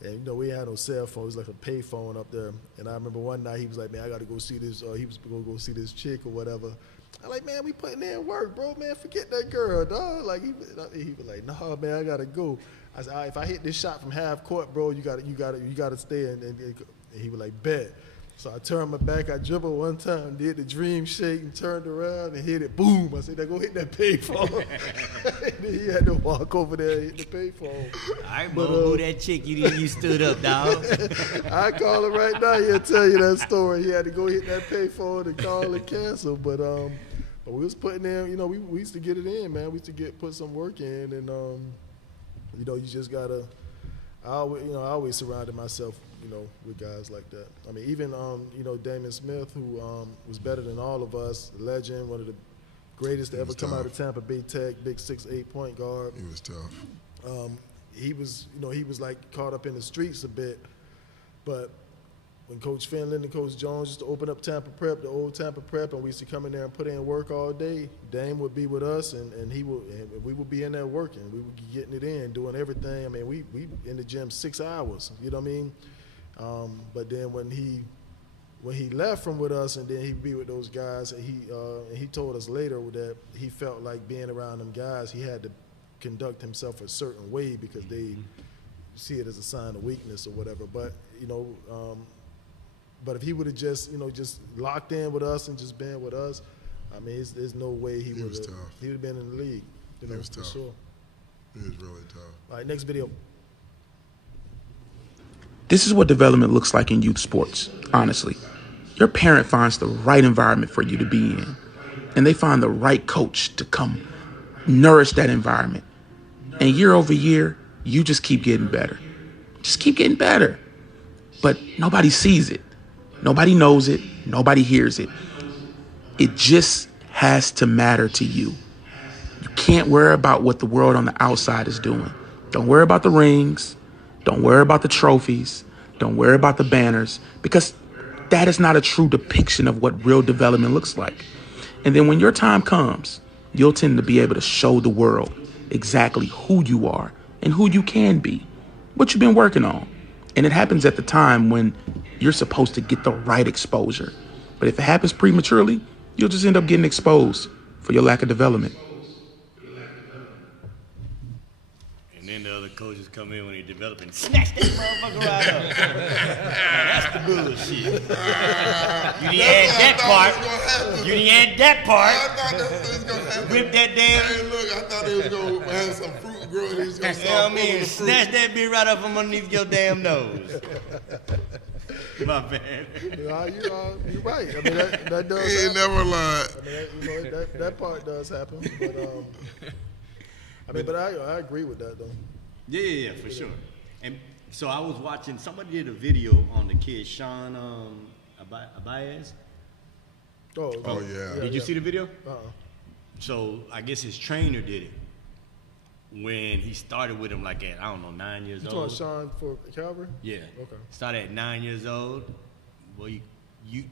and you know, we had no cell phones, like a pay phone up there, and I remember one night he was like, man, I got to go see this, he was going to go see this chick or whatever. I'm like, man, we putting in work, bro, man, forget that girl, dog. Like he was like, nah, man, I got to go. I said, if I hit this shot from half court, bro, you gotta stay. And he was like, bet. So I turned my back, I dribbled one time, did the dream shake, and turned around and hit it. Boom! I said, now go hit that payphone. Then he had to walk over there and hit the payphone. I remember that chick you stood up, dog. I call her right now. He'll tell you that story. He had to go hit that payphone and call and cancel. But we was putting in. You know, we used to get it in, man. We used to put some work in, and you know, you just gotta. I always surrounded myself, you know, with guys like that. I mean, even you know, Damon Smith, who was better than all of us, a legend, one of the greatest to ever come out of Tampa Bay Tech, big 6'8" point guard. He was tough. He was like caught up in the streets a bit, but when Coach Finland and Coach Jones used to open up Tampa Prep, the old Tampa Prep, and we used to come in there and put in work all day, Dame would be with us, and we would be in there working. We would be getting it in, doing everything. I mean, we in the gym 6 hours. You know what I mean? But then when he left from with us, and then he'd be with those guys, and he told us later that he felt like being around them guys, he had to conduct himself a certain way because they see it as a sign of weakness or whatever. But you know. But if he would have just locked in with us and just been with us, I mean, there's no way he would have been in the league. You know, he was for tough. Sure. He was really tough. All right, next video. This is what development looks like in youth sports, honestly. Your parent finds the right environment for you to be in, and they find the right coach to come nourish that environment. And year over year, you just keep getting better. Just keep getting better. But nobody sees it. Nobody knows it. Nobody hears it. It just has to matter to you. You can't worry about what the world on the outside is doing. Don't worry about the rings. Don't worry about the trophies. Don't worry about the banners, because that is not a true depiction of what real development looks like. And then when your time comes, you'll tend to be able to show the world exactly who you are and who you can be, what you've been working on. And it happens at the time when you're supposed to get the right exposure. But if it happens prematurely, you'll just end up getting exposed for your lack of development. And then the other coaches come in when they develop and snatch that motherfucker right up. That's the bullshit. You didn't add that part. You didn't add that part. I thought that's what was gonna happen. Whip that damn. Hey, look, I thought they was gonna have some fruit growing. He's gonna You know start what I mean? the fruit. Snatch that bitch right up from underneath your damn nose. My bad. You're right. I mean, that does He ain't happen. never lied. I mean, that part does happen. But I agree with that though. Yeah, for sure. And so I was watching. Somebody did a video on the kid Sean Abayez. Oh yeah. Did you see the video? Uh-uh. So I guess his trainer did it when he started with him like at, I don't know, 9 years You old. talking Sean for Calvary? Yeah. Okay. Started at 9 years old. Well, you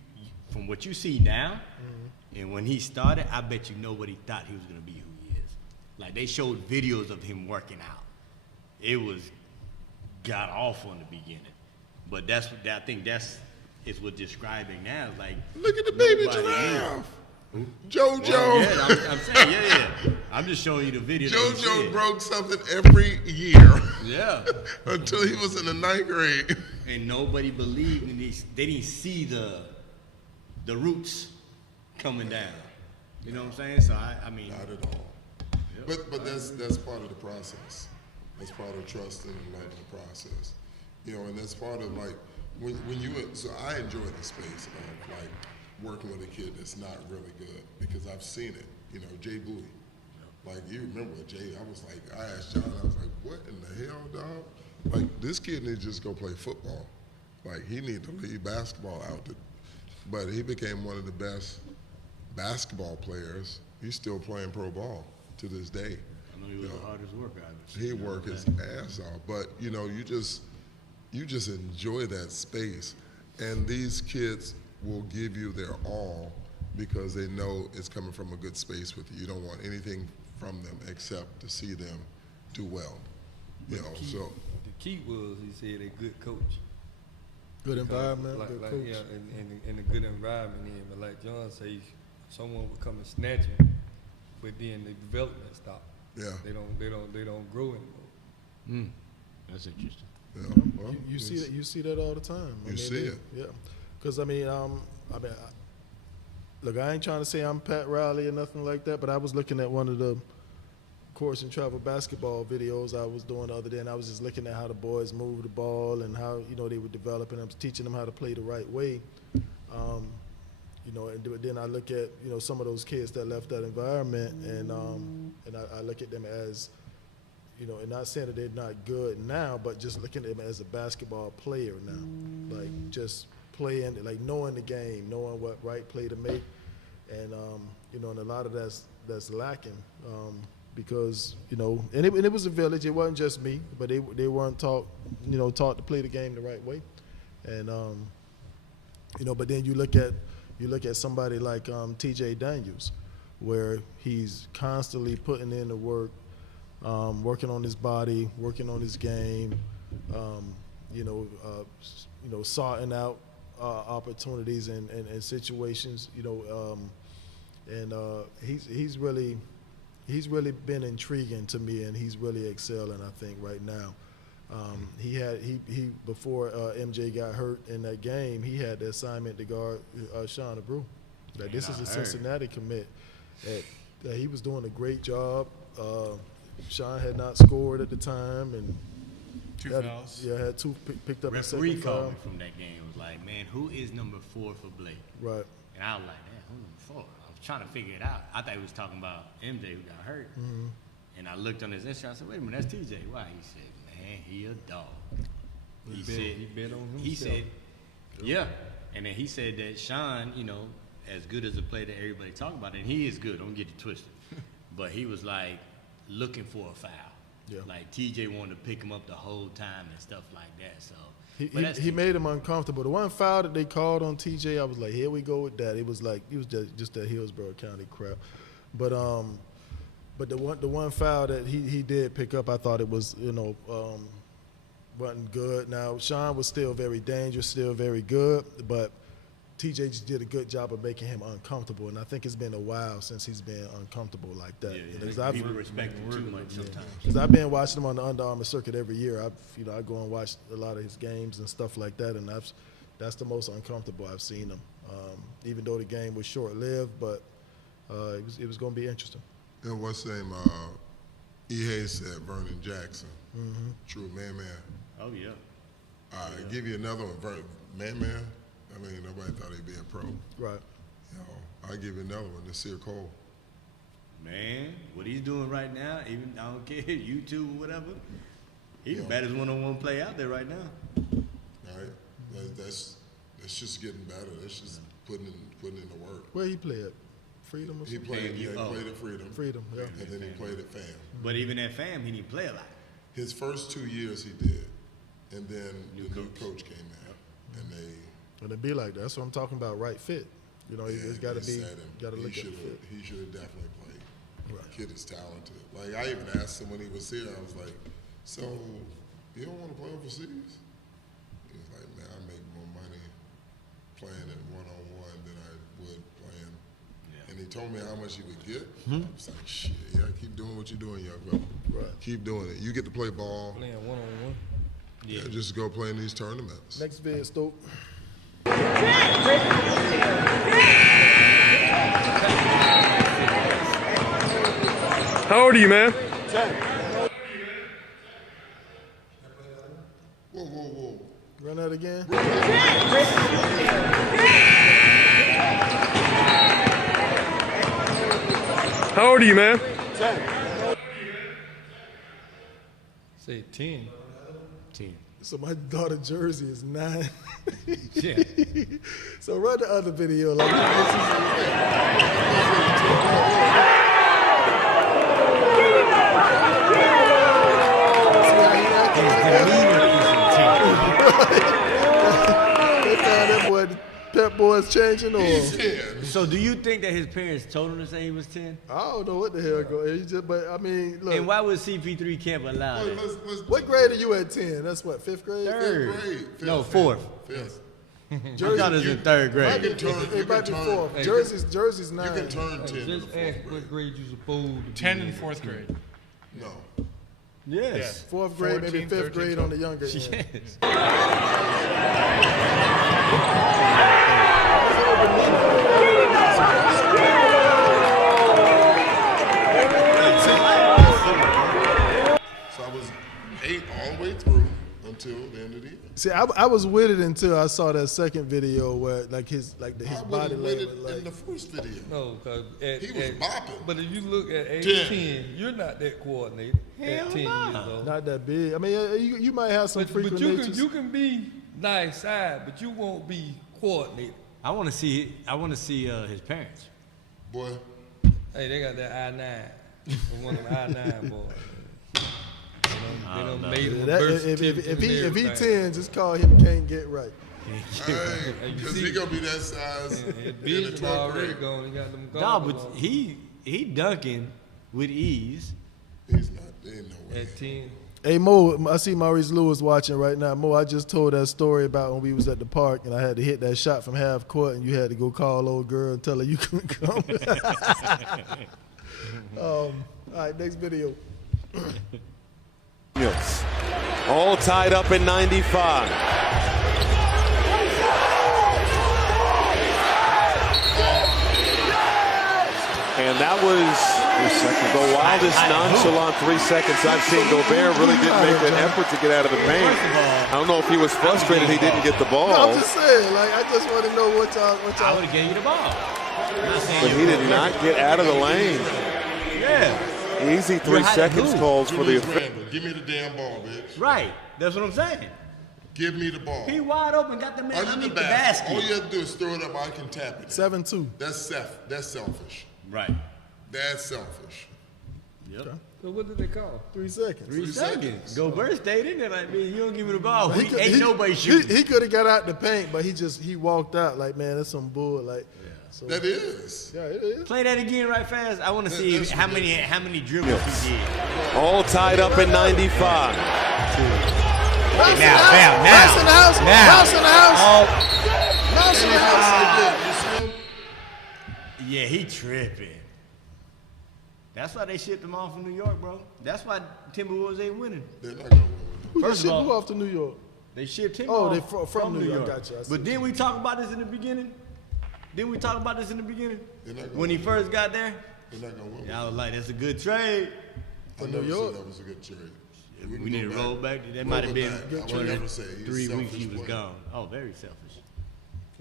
from what you see now, and when he started, I bet you nobody thought he was gonna be who he is. Like they showed videos of him working out. It was god awful in the beginning, but that's what I think is what describing now. It's like Look at the baby nobody giraffe. knew. JoJo. Well, yeah, I'm saying, yeah. I'm just showing you the video. that he JoJo did. broke something every year. Yeah. Until he was in the 9th grade. And nobody believed in these. They didn't see the roots coming down. You know what I'm saying? So I mean, Not at all. But that's part of the process. That's part of trusting and loving the process. You know, and that's part of like when you. So I enjoy the space of like working with a kid that's not really good because I've seen it. You know, Jay Bowie. Like you remember Jay? I was like, I asked John. I was like, what in the hell, dog? Like this kid needs to just go play football. Like he need to leave basketball out. But he became one of the best basketball players. He's still playing pro ball to this day. I know he was the hardest worker I've ever seen. He worked his ass off, but you know, you just enjoy that space, and these kids will give you their all because they know it's coming from a good space with you. You don't want anything from them except to see them do well. You know, so the key was he said a good coach. Good environment, like, good like, coach. Yeah, in a good environment. But like John says, someone would come and snatch him, but then the development stopped. Yeah. They don't grow anymore. That's interesting. yeah, well, You see that all the time. You see it. Yeah, because look, I ain't trying to say I'm Pat Riley or nothing like that, but I was looking at one of the course and travel basketball videos I was doing the other day, and I was just looking at how the boys move the ball and how they were developing. I was teaching them how to play the right way. And then I look at some of those kids that left that environment, and I look at them as and not saying that they're not good now, but just looking at them as a basketball player now, like just playing, like knowing the game, knowing what right play to make, and and a lot of that's lacking because and it was a village. It wasn't just me, but they weren't taught to play the game the right way, and but then you look at somebody like T.J. Daniels, where he's constantly putting in the work, working on his body, working on his game, sorting out opportunities and situations, and he's really been intriguing to me, and he's really excelling, I think, right now. He before MJ got hurt in that game, he had the assignment to guard Sean Abreu. Like, this is a Cincinnati commit. That he was doing a great job. Sean had not scored at the time, and two fouls. Yeah, had two picked up a second Referee foul. called me from that game. Was like, man, who is number 4 for Blake? Right. And I was like, man, who's number 4? I was trying to figure it out. I thought he was talking about MJ who got hurt. Mm-hmm. And I looked on his Instagram. I said, wait a minute, that's TJ. Why? He said, man, he a dog. He bet on himself. He said, yeah. And then he said that Sean, as good as a player that everybody talk about, and he is good. Don't get it twisted. but he was like looking for a foul. Yeah. Like TJ wanted to pick him up the whole time and stuff like that. So he made him uncomfortable. The one foul that they called on TJ, I was like, here we go with that. It was just that Hillsborough County crap. But the one foul that he did pick up, I thought it was, wasn't good. Now, Sean was still very dangerous, still very good, but TJ just did a good job of making him uncomfortable, and I think it's been a while since he's been uncomfortable like that. People respect him too much sometimes. Because I've been watching him on the Under Armour circuit every year. I go and watch a lot of his games and stuff like that, and that's the most uncomfortable I've seen him. Even though the game was short-lived, but it was going to be interesting. And what's his name? E. said Vernon Jackson. Mm-hmm. True man. Oh yeah. All right, give you another one. Man. I mean, nobody thought he'd be a pro. Right. I'll give you another one. Nasir Cole. Man, what he's doing right now, even I don't care, YouTube or whatever, he's the baddest one-on-one play out there right now. All right. That's just getting better. That's just putting in the work. Where he play at? Freedom or something? He played at Freedom. Freedom, yeah. And then he played at FAM. But even at FAM, he didn't play a lot. His first 2 years he did. And then the new coach came in. And it'd be like that. That's what I'm talking about, right fit. It's got to look at the fit. He should have definitely played. Right. Kid is talented. Like, I even asked him when he was here, I was like, so you don't want to play overseas? He was like, man, I make more money playing in one-on-one than I would playing. Yeah. And he told me how much he would get. I was like, shit, keep doing what you're doing, young fella. Right. Keep doing it. You get to play ball. Playing one-on-one. Yeah, just go play in these tournaments. Next vid, Stoke. How old are you, man? 10. Whoa. Run that again. How old are you, man? 10. Say 10. 10. So my daughter jersey is 9. Yeah. So run the other video. Like, that boy, Pep Boy's changing, or? So do you think that his parents told him to say he was 10? I don't know what the hell going. But I mean, look. And why would CP3 Camp allow that? What grade are you at 10? That's what, 5th grade? Third. Fifth grade. No, 4th. Fifth. I thought it was in 3rd grade. It might be 4th. Jersey's 9. You can turn 10 Just ask what grade you supposed to be 10 and 4th grade. No. Yes. 4th grade, 14, maybe 5th 13, grade 12. on the younger end. Yes. So I was 8 all the way through until the end of the year. See, I was with it until I saw that second video where his body I language. wasn't with it in the first video. No, because He was bopping. But if you look at age 10, you're not that coordinated at 10 years old. Not that big. I mean, you might have some frequent natures. you can be nice side, but you won't be coordinated. I want to see his parents. Boy. Hey, they got that I-9. One of them I-9 boys. They done made him a birth certificate If and he everything. 10, just call him Can't Get Right. Because he going to be that size in the Vision 12th already grade. gone. He got them No, goggles but on. he dunking with ease. He's not. There ain't no way. At 10. Hey, Mo, I see Maurice Lewis watching right now. Mo, I just told that story about when we was at the park and I had to hit that shot from half court and you had to go call old girl and tell her you couldn't come. All right, next video. All tied up in 95. And that was the wildest nonchalant 3 seconds I've seen. Gobert really didn't make an effort to get out of the paint. I don't know if he was frustrated he didn't get the ball. No, I'm just saying, like, I just want to know what y'all. I would have gave you the ball. But he did not get out of the lane. Yeah. Easy 3 seconds calls for the Give me the damn ball, bitch. Right. That's what I'm saying. Give me the ball. He wide open, got the man Under underneath the basket. All you have to do is throw it up. I can tap it. 7-2. That's selfish. Right. That's selfish. Yep. Okay. So what did they call? 3 seconds. 3 seconds. Gobert stayed in there like, man, you don't give me the ball. He Ain't nobody shooting. He could have got out the paint, but he walked out like, man, that's some bull. Like, so, That is. yeah, it is. Play that again right fast. I want to see how many dribbles he did. All tied up in 95. Mouse in the Now, house. now, Mouse in the house. now. Mouse in the house. Oh, Mouse in the house. yeah, he tripping. That's why they shipped him off from New York, bro. That's why Timberwolves ain't winning. They're not gonna win. Who First just shipped of all- who off to New York? They shipped him Oh, off they from New York. Gotcha. I see But what didn't we talk about this in the beginning? Didn't we talk about this in the beginning? When he first got there? They're not gonna win. I was like, that's a good trade. I never said that was a good trade. We need to roll back. That might have been back. I would never say he's 3 weeks selfish he was player. gone. Oh, very selfish.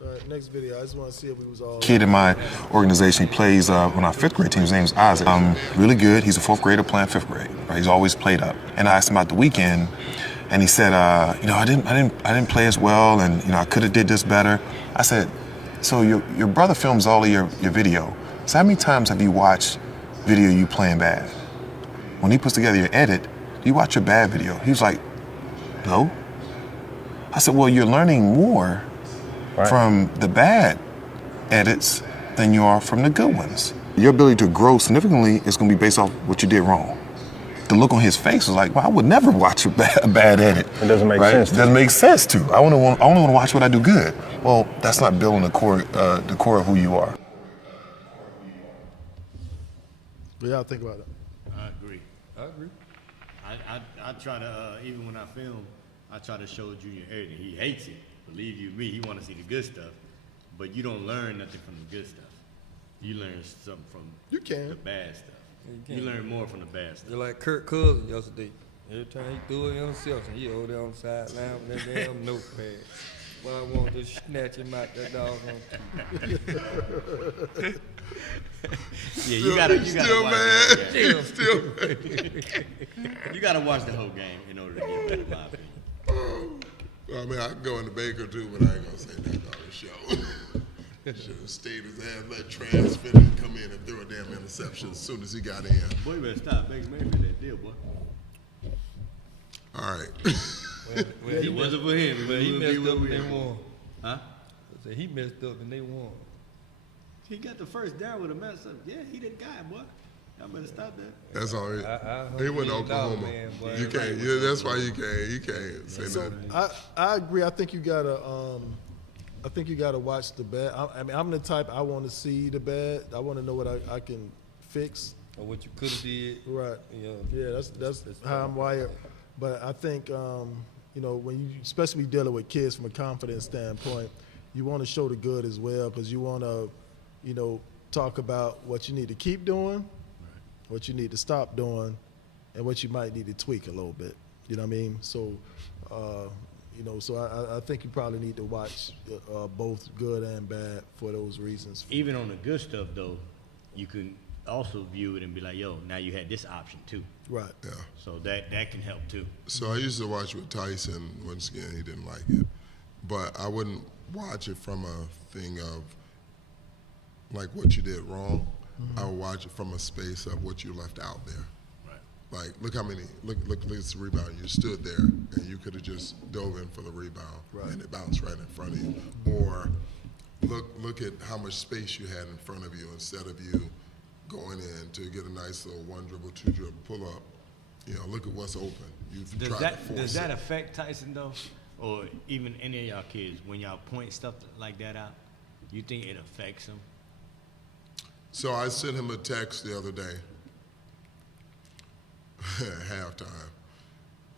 All right, next video. I just want to see if we was all. Kid in my organization, he plays on our 5th grade team. His name's Isaac. Really good. He's a 4th grader playing 5th grade. Right? He's always played up. And I asked him about the weekend, and he said, I didn't play as well, and I could have did this better. I said, so your brother films all of your video. So how many times have you watched video you playing bad? When he puts together your edit, do you watch your bad video? He was like, no. I said, well, you're learning more from the bad edits than you are from the good ones. Your ability to grow significantly is going to be based off what you did wrong. The look on his face was like, well, I would never watch a bad edit. It doesn't make sense. It doesn't make sense to. I only want to watch what I do good. Well, that's not building the core of who you are. What y'all think about it? I agree. I try to, even when I film, I try to show Junior everything. He hates it. Believe you me, he want to see the good stuff. But you don't learn nothing from the good stuff. You learn something from the bad stuff. You learn more from the bad stuff. Just like Kirk Cousins yesterday. Every time he threw it interception, he over there on the sideline with that damn notepad. Well, I want to snatch him out that doggone. Yeah, you gotta still watch mad. the whole game. Still mad. You gotta watch the whole game in order to get better, in my opinion. I mean, I can go in the Baker too, but I ain't gonna say that on the show. Should have stayed his ass, let Travis Finney come in and throw a damn interception as soon as he got in. Boy, you better stop Baker Mayfield that deal, boy. All right. Well, It wasn't for him. But he It messed would up be and they him. won. Huh? I said he messed up and they won. He got the first down with a mess up. Yeah, he the guy, boy. Y'all better stop that. That's all right. He went to Oklahoma. You can't. Yeah, that's why you can't say nothing. I agree. I think you gotta. I think you gotta watch the bad. I mean, I'm the type I want to see the bad. I want to know what I can fix. Or what you could have did. Right. Yeah. That's how I'm wired. But I think when you especially dealing with kids from a confidence standpoint, you want to show the good as well because you want to, talk about what you need to keep doing, what you need to stop doing, and what you might need to tweak a little bit. You know what I mean? So, so I think you probably need to watch both good and bad for those reasons. Even on the good stuff, though, you can also view it and be like, yo, now you had this option, too. Right. Yeah. So that can help, too. So I used to watch with Tyson. Once again, he didn't like it, but I wouldn't watch it from a thing of like what you did wrong. Mm-hmm. I would watch it from a space of what you left out there. Right. Like, look at this rebound. You stood there, and you could have just dove in for the rebound, and it bounced right in front of you. Or look at how much space you had in front of you instead of you going in to get a nice little 1 dribble, 2 dribble, pull up. Look at what's open. Does that affect Tyson, though? Or even any of y'all kids, when y'all point stuff like that out, you think it affects them? So I sent him a text the other day at halftime,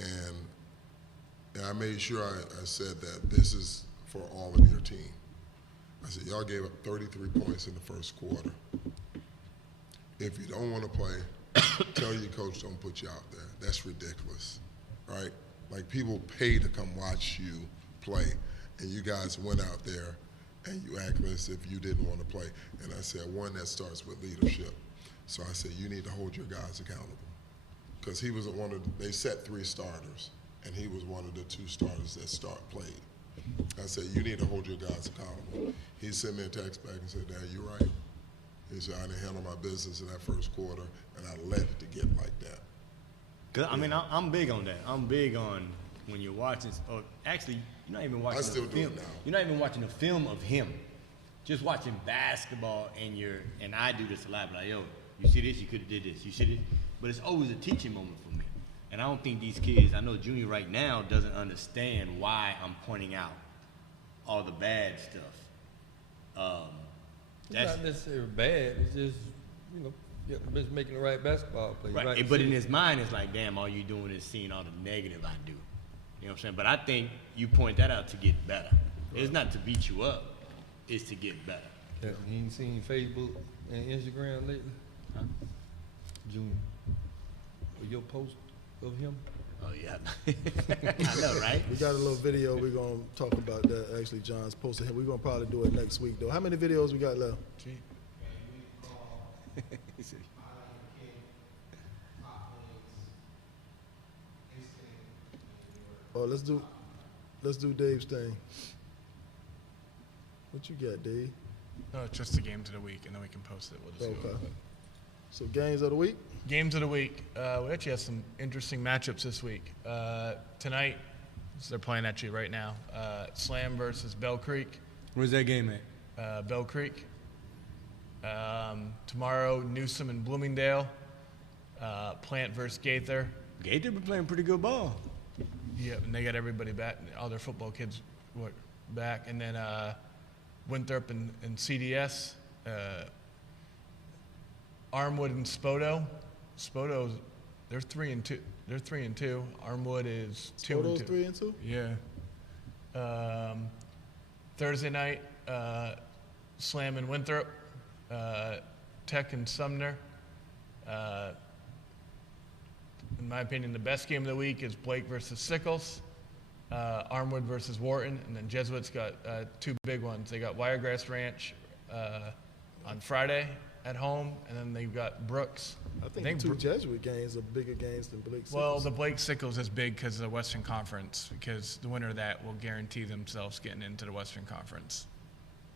and I made sure I said that this is for all of your team. I said, y'all gave up 33 points in the first quarter. If you don't want to play, tell your coach don't put you out there. That's ridiculous, right? Like, people pay to come watch you play, and you guys went out there and you act as if you didn't want to play. And I said, one, that starts with leadership. So I said, you need to hold your guys accountable. Because he was they set 3 starters, and he was one of the 2 starters that played. I said, you need to hold your guys accountable. He sent me a text back and said, Dad, you're right. He said, I didn't handle my business in that first quarter, and I let it to get like that. 'Cause, I mean, I'm big on that. I'm big on when you're watching, or actually, you're not even watching I still a do film. it now. You're not even watching a film of him. Just watching basketball, and I do this a lot. Like, yo, you see this? You could have did this. You see this? But it's always a teaching moment for me. And I don't think these kids, I know Junior right now doesn't understand why I'm pointing out all the bad stuff. It's not necessarily bad. It's just, just making the right basketball play. Right. But in his mind, it's like, damn, all you doing is seeing all the negative I do. You know what I'm saying? But I think you point that out to get better. Right. It's not to beat you up. It's to get better. You ain't seen Facebook and Instagram lately? Huh? Junior. Or your post of him? Oh, yeah. I know, right? We got a little video. We're going to talk about that. Actually, John's posted him. We're going to probably do it next week, though. How many videos we got left? Oh, let's do Dave's thing. What you got, Dave? No, it's just the games of the week, and then we can post it. We'll just go. So games of the week? Games of the week. We actually have some interesting matchups this week. Tonight, so they're playing actually right now. Slam versus Bell Creek. Where's that game at? Bell Creek. Tomorrow, Newsom and Bloomingdale. Plant versus Gaither. Gaither been playing pretty good ball. Yeah, and they got everybody back. All their football kids were back. And then Winthrop and CDS. Armwood and Spoto. Spoto's, they're 3-2. They're 3-2. Armwood is 2-2. Spoto's 3-2? Yeah. Thursday night, Slam and Winthrop. Tech and Sumner. In my opinion, the best game of the week is Blake versus Sickles, Armwood versus Wharton, and then Jesuits got two big ones. They got Wiregrass Ranch on Friday at home, and then they've got Brooks. I think the two Jesuit games are bigger games than Blake Sickles. Well, the Blake Sickles is big because of the Western Conference, because the winner of that will guarantee themselves getting into the Western Conference.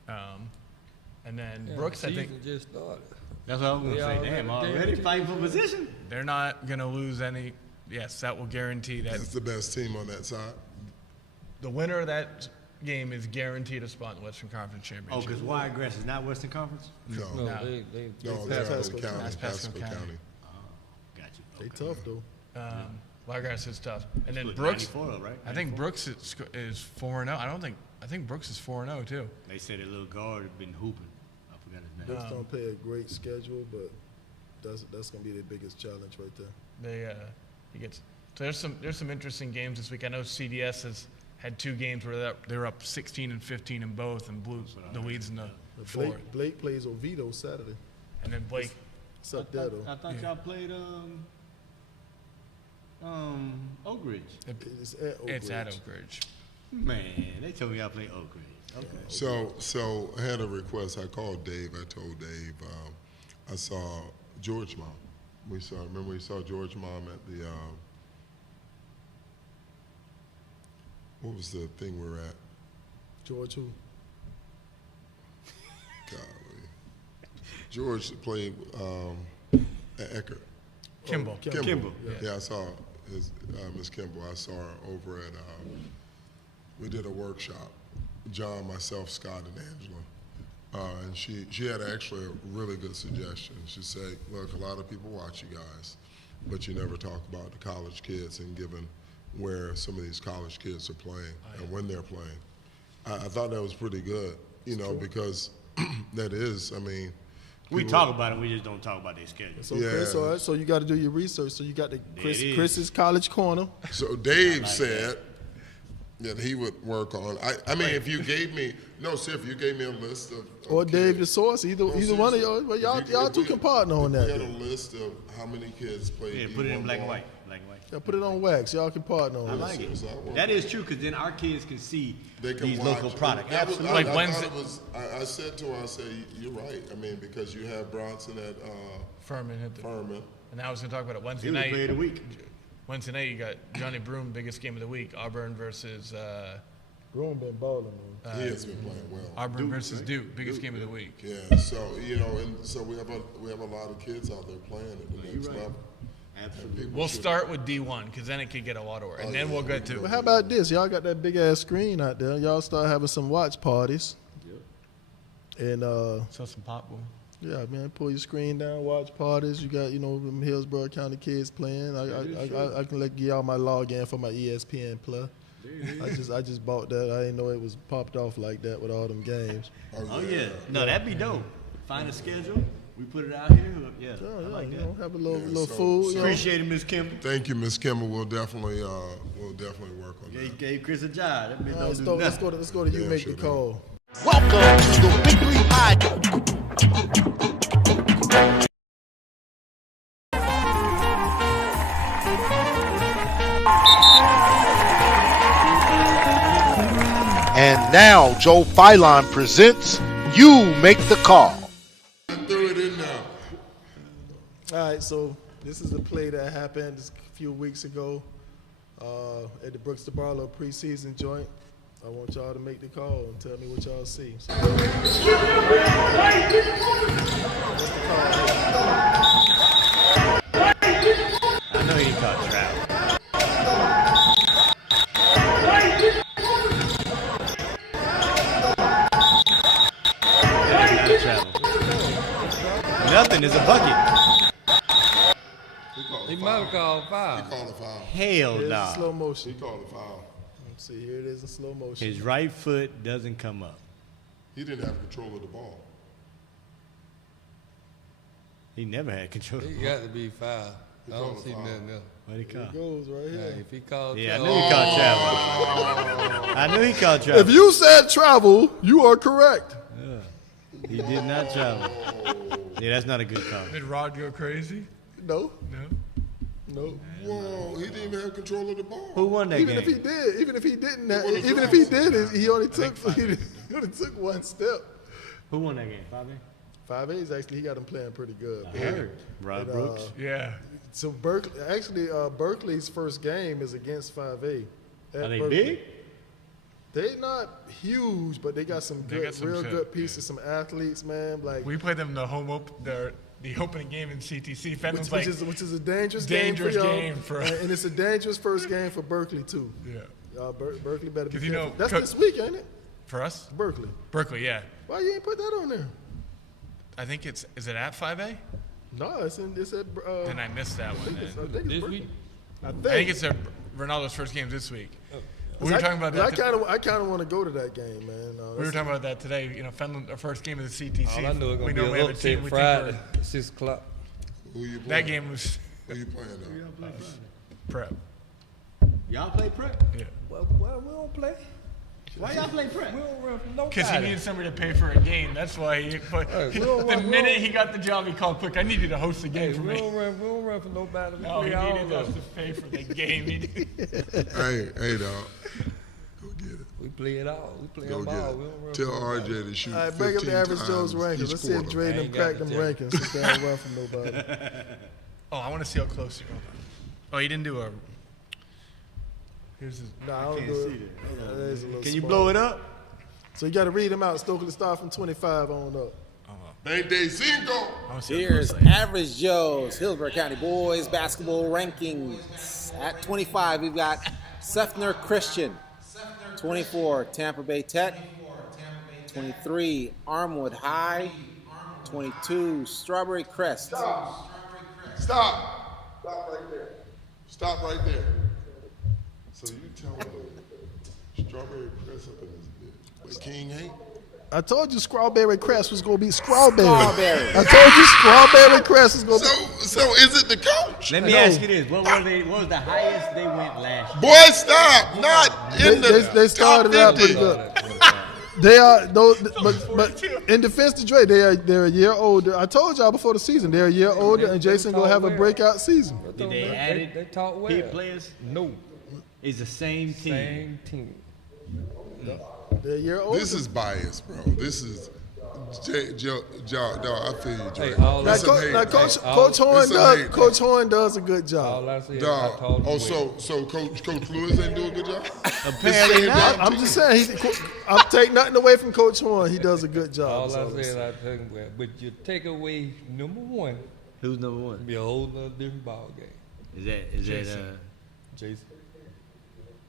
And then Brooks, I think, just started. That's what I was going to say. Damn, already fighting for position. They're not going to lose any. Yes, that will guarantee that. That's the best team on that side. The winner of that game is guaranteed a spot in the Western Conference Championship. Oh, because Wiregrass is not Western Conference? No, they're Pasco County. County. Pasco County. Got you. They tough though. Wiregrass is tough, and then Split Brooks. 94, right? I think Brooks is 4-0. I think Brooks is 4-0 too. They said a little guard had been hooping. I forgot his name. Brooks don't play a great schedule, but that's gonna be their biggest challenge right there. So there's some interesting games this week. I know CDS has had two games where they were up 16 and 15 in both and blew the leads in the fourth. Blake plays Oviedo Saturday. And then Blake. It's up there though. I thought y'all played Oak Ridge. It's at Oak Ridge. Man, they told me y'all played Oak Ridge. Okay. So I had a request. I called Dave. I told Dave I saw George Mom. We saw George Mom at the what was the thing we were at? George who? Golly. George played at Eckerd. Kimball. Yeah, I saw Miss Kimball. I saw her over at we did a workshop. John, myself, Scott, and Angela. And she had actually a really good suggestion. She said, look, a lot of people watch you guys, but you never talk about the college kids and given where some of these college kids are playing and when they're playing. I thought that was pretty good, because that is, we talk about it, we just don't talk about their schedule. So, Chris, all right, so you got to do your research. So you got the Chris's College Corner. So Dave said that he would work on. If you gave me if you gave me a list of or Dave the source, either one of y'all. Well, y'all two can partner on that. We had a list of how many kids played. Yeah, put it in black and white. Yeah, put it on wax. Y'all can partner on I like it. That is true, because then our kids can see these local products. Absolutely. I said to her, I said, you're right. Because you have Bronson at Furman. And I was going to talk about it Wednesday He was night. player of the week. Wednesday night, you got Johnny Broom, biggest game of the week, Auburn versus Broom been balling, man. He has been playing well. Auburn versus Duke, biggest game of the week. Yeah, so and so we have a lot of kids out there playing at the next level. Absolutely. We'll start with D1 because then it could get a lot worse, and then we'll get to. But how about this? Y'all got that big ass screen out there. Y'all start having some watch parties. And so some popcorn. Yeah, man, pull your screen down, watch parties. You got, them Hillsborough County kids playing. I can give y'all my login for my ESPN Plus. I just bought that. I didn't know it was popped off like that with all them games. Oh yeah, no, that'd be dope. Find a schedule. We put it out here. Yeah, I like that. Have a little food. Appreciate it, Miss Kimball. Thank you, Miss Kimball. We'll definitely work on that. Gave Chris a job. That All right, let's go to you make the call. Welcome to the weekly podcast. And now Joe Philon presents You Make the Call. I threw it in now. All right, so this is a play that happened just a few weeks ago at the Brooks to Barlow preseason joint. I want y'all to make the call and tell me what y'all see. I know he caught travel. Nothing is a bucket. He might have called foul. He called a foul. Hell Here's no. slow motion. He called a foul. Let's see, here it is in slow motion. His right foot doesn't come up. He didn't have control of the ball. He never had control. He got to be foul. I don't see nothing else. What he call? It goes right here. If he called Yeah, I travel. knew he called travel. I knew he called travel. If you said travel, you are correct. He did not travel. Yeah, that's not a good call. Did Rod go crazy? No. No. Whoa, he didn't even have control of the ball. Who won that Even game? if he did, even if he did, he only took one step. Who won that game? 5A? 5A's actually, he got him playing pretty good. I heard. Rob And, Brooks. Yeah. So Berkeley's first game is against 5A. Are they big? They not huge, but they got some real good pieces, some athletes, man. Like We played them the opening game in CTC. Fenton's which is a dangerous game for y'all. And it's a dangerous first game for Berkeley too. Yeah. Berkeley better be 'Cause careful. That's this week, ain't it? For us? Berkeley. Berkeley, yeah. Why you ain't put that on there? I think is it at 5A? No, it's at. Then I missed that one. I think it's This Berkeley. week? I I think it's Ronaldo's first game this week. We were talking about that. I kind of want to go to that game, man. We were talking about that today. Finland, our first game of the CTC. All I know it's going to be a upset Friday, 6 o'clock. Who you playing? That game was Who you playing though? prep. Y'all play prep? Yeah. Well, we don't play. Why y'all play prep? We don't run for nobody. Because he needed somebody to pay for a game. That's why the minute he got the job, he called quick. I need you to host the game for me. We don't run for nobody. We No, play he our needed own us to pay for the game. Hey, dog. Go get it. We play it all. We play Go them get all. it. We don't run Tell for nobody. RJ to shoot All right, 15 bring up the average Joe's times rankings. each Let's see if quarter. Dre I done ain't got cracked the them check. rankings. Since they don't run from nobody. Oh, I want to see how close you are. Oh, he didn't do a. Here's his. Nah, I don't Can't do see it. that. That is a little Can you small. blow it up? So you got to read them out. Stokely start from 25 on up. 25. I wanna see how Here's close they are. Average Joe's Hillsborough County Boys Basketball Rankings. At 25, we've got Sefner Christian. 24, Tampa Bay Tech. 23, Armwood High. 22, Strawberry Crest. Stop right there. Stop right there. So you tell me Strawberry Crest up in this bitch. But King ain't? I told you Strawberry Crest was going to be Strawberry. Strawberry. I told you Strawberry Crest was going to be. So is it the coach? Let me ask you this. What was the highest they went last year? Boy, stop. Not in the They started top out 50. pretty good. They are those, but in defense to Dre, they're a year older. I told y'all before the season they're a year older, and Jason gonna have a breakout season. Did they add They talk well. kid players? No. It's the same team. Same team. They're a year older. This is bias, bro. This I feel you, Dre. Hey, all Now, It's some hate. Coach Horn does a good job. All I said, I Dog. told him So Coach Lewis ain't doing a good job? Apparently not. I'm just saying, I'm taking nothing away from Coach Horn. He does a good job. all so I said, I told him. But you take away number one, Who's number one? it'd be a whole nother different ball game. Is that Jason.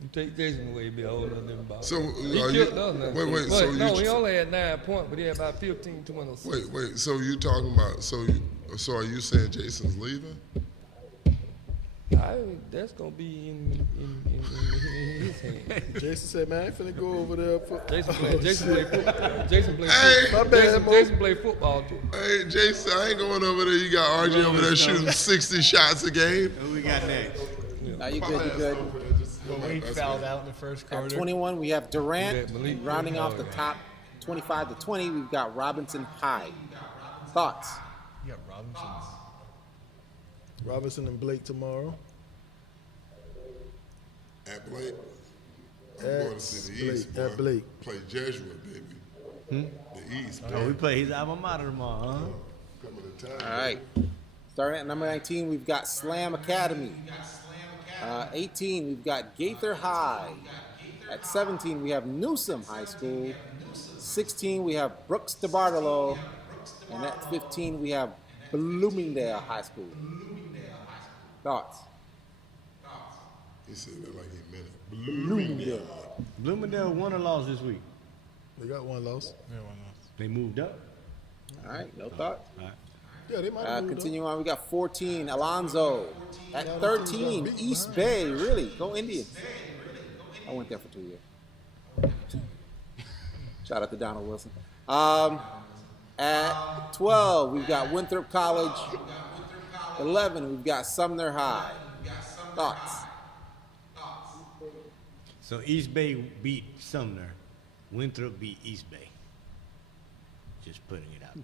You take Jason away, it'd be a whole nother different ball So, game. He are you- killed us now. wait, But so no, you- he only had 9 points, but he had about 15 to 106. Wait. So you talking about? So are you saying Jason's leaving? That's gonna be in his hands. Jason said, "Man, I ain't finna go over there." Jason play football. Jason play Hey, football. Jason play football too. Hey, Jason, I ain't going over there. You got RJ over there shooting 60 shots a game. Who we got next? Now you good, you good. He fouled out in the first At quarter. 21, we have Durant. Yeah, Malik Rounding off the Williams. top 25 to 20, we've got Robinson Hyde. Thoughts? You got Robinson. Robinson and Blake tomorrow. At Blake. I'm At going to see the Blake, East, at boy. Blake. Play Jesuit, baby. The East. Oh, we play his alma mater tomorrow, huh? Coming to town. All right. Starting at number 19, we've got Slam Academy. 18, we've got Gaither High. At 17, we have Newsom High School. 16, we have Brooks DeBartolo. And at 15, we have Bloomingdale High School. Thoughts? He said that like he meant it. Bloomingdale. Bloomingdale won or lost this week? They got one loss. They moved up. All right, no thoughts? Yeah, they might have moved Continue on, we got 14, Alonzo. At 13, East Bay. Really, go Indians. I went there for 2 years. Shout out to Donald Wilson. At 12, we've got Winthrop College. 11, we've got Sumner High. Thoughts? So East Bay beat Sumner. Winthrop beat East Bay. Just putting it out there.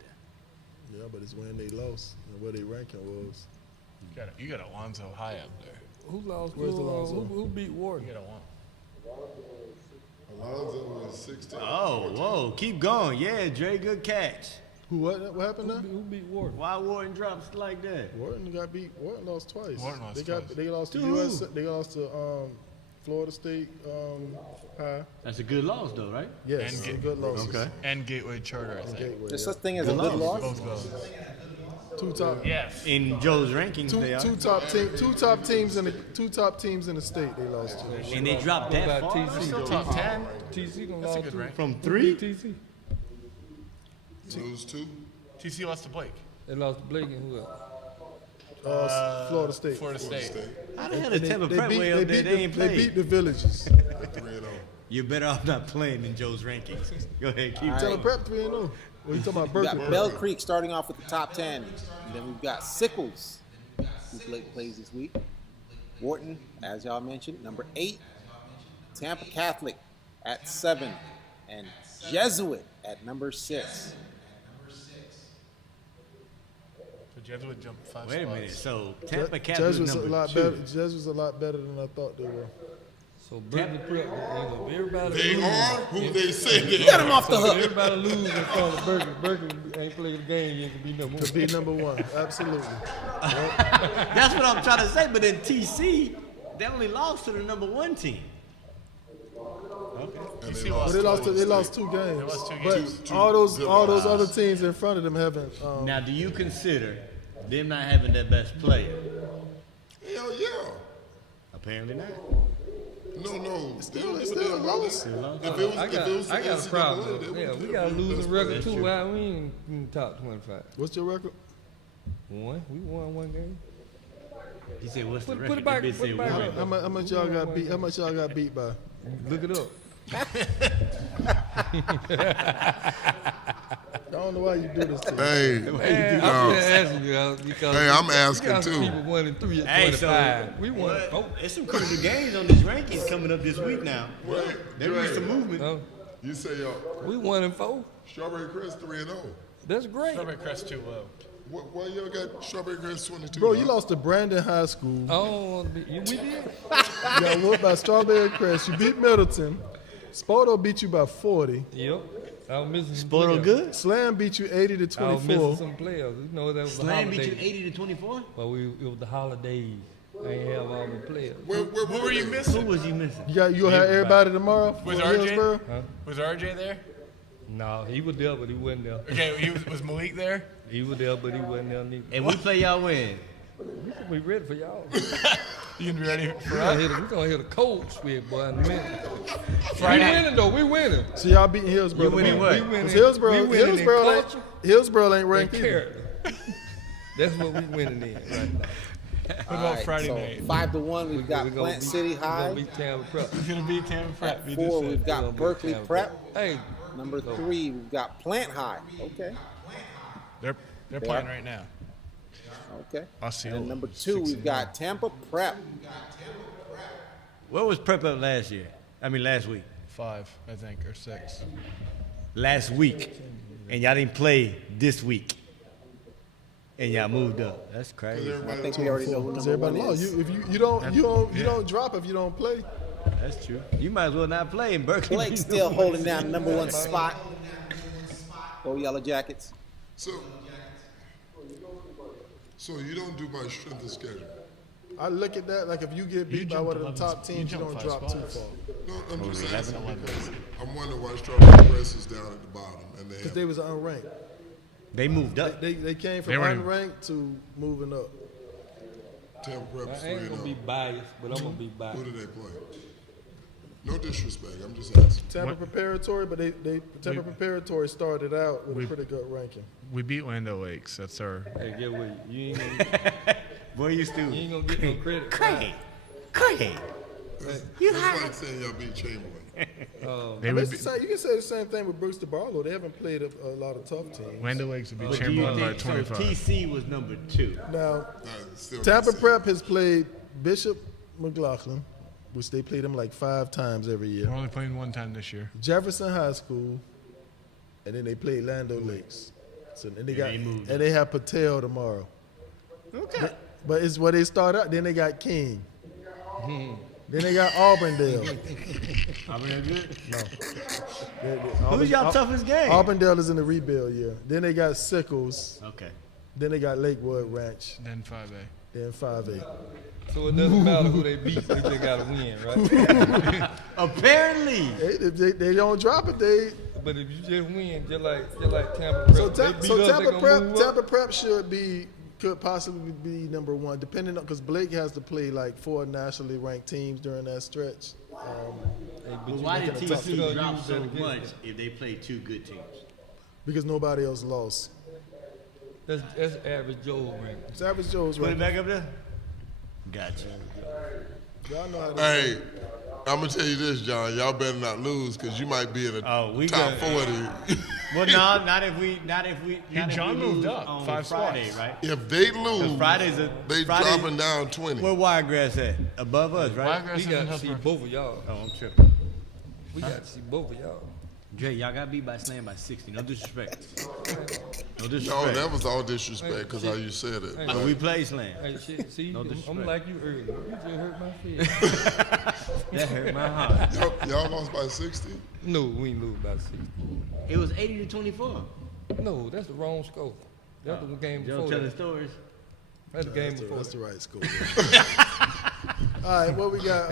Yeah, but it's when they lost and where their ranking was. You got Alonzo High up there. Who lost? Where's Alonzo? Who beat Wharton? You got a one. Alonzo was 16. Oh, whoa. Keep going. Yeah, Dre, good catch. What happened now? Who beat Wharton? Why Wharton drops like that? Wharton got beat. Wharton lost twice. Wharton lost They lost to To who? US. They lost to Florida State High. That's a good loss, though, right? Yes, And it's a get- good loss. Okay. And Gateway Charter, I think. Gateway, There's yeah. such thing as a good loss? Both goals. Two top. Yes. In Joe's rankings, they are. Two top teams in the state. They lost to. And they dropped What that about far? TC? Still top 10. TC gonna That's a lost good two. rank. From Who 3? beat TC? Lose 2. TC lost to Blake. They lost to Blake and who else? Florida State. Florida State. How the hell did Tampa Prep way up there? They ain't They played. beat the Villages. 3-0. You're better off not playing in Joe's rankings. Go ahead, keep Tell them Prep 3-0. What you talking about? We Berkeley? got Bell Creek starting off with the top 10. And then we've got Sickles, who Blake plays this week. Wharton, as y'all mentioned, number 8. Tampa Catholic at 7. And Jesuit at number 6. So Jesuit jumped 5 Wait a spots. minute. So Tampa Catholic Jesuits a number lot 2. better. Jesuits a lot better than I thought they were. So Berkeley Prep, everybody They lose. are who they say they Get are. him off the So hook. everybody lose in front of Berkeley. Berkeley ain't played the game yet to be number To be number one, absolutely. That's what I'm trying to say. But in TC, they only lost to the number 1 team. And TC But they lost 2 games. lost 2 But games. all those other teams in front of them haven't. Now, do you consider them not having their best player? Hell yeah. Apparently not. No. They don't it's give a still damn a about loss. that. I If got, it was I got a NCAA, problem. they Yeah, wouldn't we give got a a losing best record player. too. Why we ain't in the top 25? What's your record? We won 1 game. He said, "What's the Put record?" it back. That bitch Put it said, back "One." up. How much y'all got beat? How much y'all got beat by? Look it up. I don't know why you do this to me. Hey, Man, no. I'm just asking you because Hey, I'm we asking got some too. People 1 and 3 at Hey, 25. so We won 4. there's some critical games on these rankings coming up this week now. There is some movement. No, You say y'all we 1 and 4. Strawberry Crest 3-0. That's great. Strawberry Crest too low. Why y'all got Strawberry Crest 22? Bro, you lost to Brandon High School. Oh, we did. You got whooped by Strawberry Crest. You beat Middleton. Spoto beat you by 40. Yep. I was missing some Spoiled players. good? Slam beat you 80 to I was 24. missing some players. You know, that was the Slam beat holidays. you 80 to 24? But it was the holidays. I ain't have all the players. Who were you missing? Who was you missing? You'll have everybody tomorrow? Was for RJ? Hillsborough? Huh? Was RJ there? No, he was there, but he wasn't there. Okay, was Malik there? He was there, but he wasn't there neither. And we play y'all when? We ready for y'all. You gonna be ready for We us? gonna hit a cold spit, boy, in a minute. Friday. We winning though. We winning. So y'all beating Hillsborough. You winning tomorrow. what? We winning. Hillsborough, we winning Hillsborough, in culture Hillsborough ain't and ranked either. character. That's what we winning in right now. What All about right, Friday so night? 5-1, we've got We gonna Plant beat- City we High. gonna beat Tampa Prep. Who's gonna beat Tampa Prep? At You 4, just we've said. got Berkeley Tampa Prep. Hey, Number 3, we've got Plant High. Okay. They're playing right now. Okay. Osceola, And number 2, we've got Tampa Prep. What was prep up last year? I mean, last week. 5, I think, or 6. Last week. And y'all didn't play this week. And y'all moved up. That's crazy. I think we already know who Because number 1 everybody lost. is. If you don't drop if you don't play. That's true. You might as well not play in Berkeley. Blake still holding down number 1 spot. Go Yellow Jackets. So you don't do my strength of schedule. I look at that like if you get beat by one of the top teams, you don't drop too far. No, I'm just asking because I'm wondering why Strawberry Press is down at the bottom. And Because they was unranked. They moved up. They came from They were in- unranked to moving up. Tampa Prep I ain't gonna be biased, but I'm gonna be biased. Who do they play? No disrespect, I'm just asking. Tampa Preparatory, but Tampa Preparatory started out with a we- pretty good ranking. We beat Lando Lakes. That's our. Hey, get what you ain't gonna, Boy, you still. you ain't gonna get no credit. Craig. It's like saying y'all beat Chamberlain. They I mean, would it's be, the same- you can say the same thing with Brewster Barlow. They haven't played a lot of tough teams. Lando Lakes would be But do you Chamberlain by think, so 25. TC was number 2. Now, Still Tampa not saying. Prep has played Bishop McLaughlin, which they played him like 5 times every year. We're only playing one time this year. Jefferson High School, and then they played Lando Lakes. So and they moved they have Patel tomorrow. Okay. But it's where they start out. Then they got King. Then they got Auburndale. I mean, good. No. Who's y'all toughest game? Auburndale is in the rebuild year. Then they got Sickles. Okay. Then they got Lakewood Ranch. Then 5A. Then 5A. So it doesn't matter who they beat, they just gotta win, right? Apparently. They don't drop it. But if you just win, just like Tampa Prep, So, they beat us, they Tampa gonna Prep, move Tampa up. Prep could possibly be number 1, depending on because Blake has to play like 4 nationally ranked teams during that stretch. But why did making it tough. TC drop use so that against much them. if they played 2 good teams? Because nobody else lost. That's average Joe rank. It's average Joe's Put it rank. back up there? Gotcha. Y'all know how to Hey, I'm gonna tell you this, John. Y'all better not lose because you might be in the top 40. Well, no, not if we. John moved lose up on 5 Friday, spots. right? If they lose, Fridays they dropping down 20. Where Wiregrass at? Above us, right? Wiregrass We is in got to see Hillsborough. both of y'all. Oh, I'm tripping. We got to see both of y'all. Dre, y'all got beat by Slam by 60. No disrespect. No No, disrespect. that was all disrespect because how you said it. Hey, But we play Slam. Hey, shit, see, No I'm disrespect. like you earlier. You just hurt my feelings. That hurt my heart. Y'all lost by 60? No, we ain't lose by 60. It was 80 to 24. No, that's the wrong score. That's the game Joe before telling that. stories. That's the game before That's the that. right score. All right, what we got?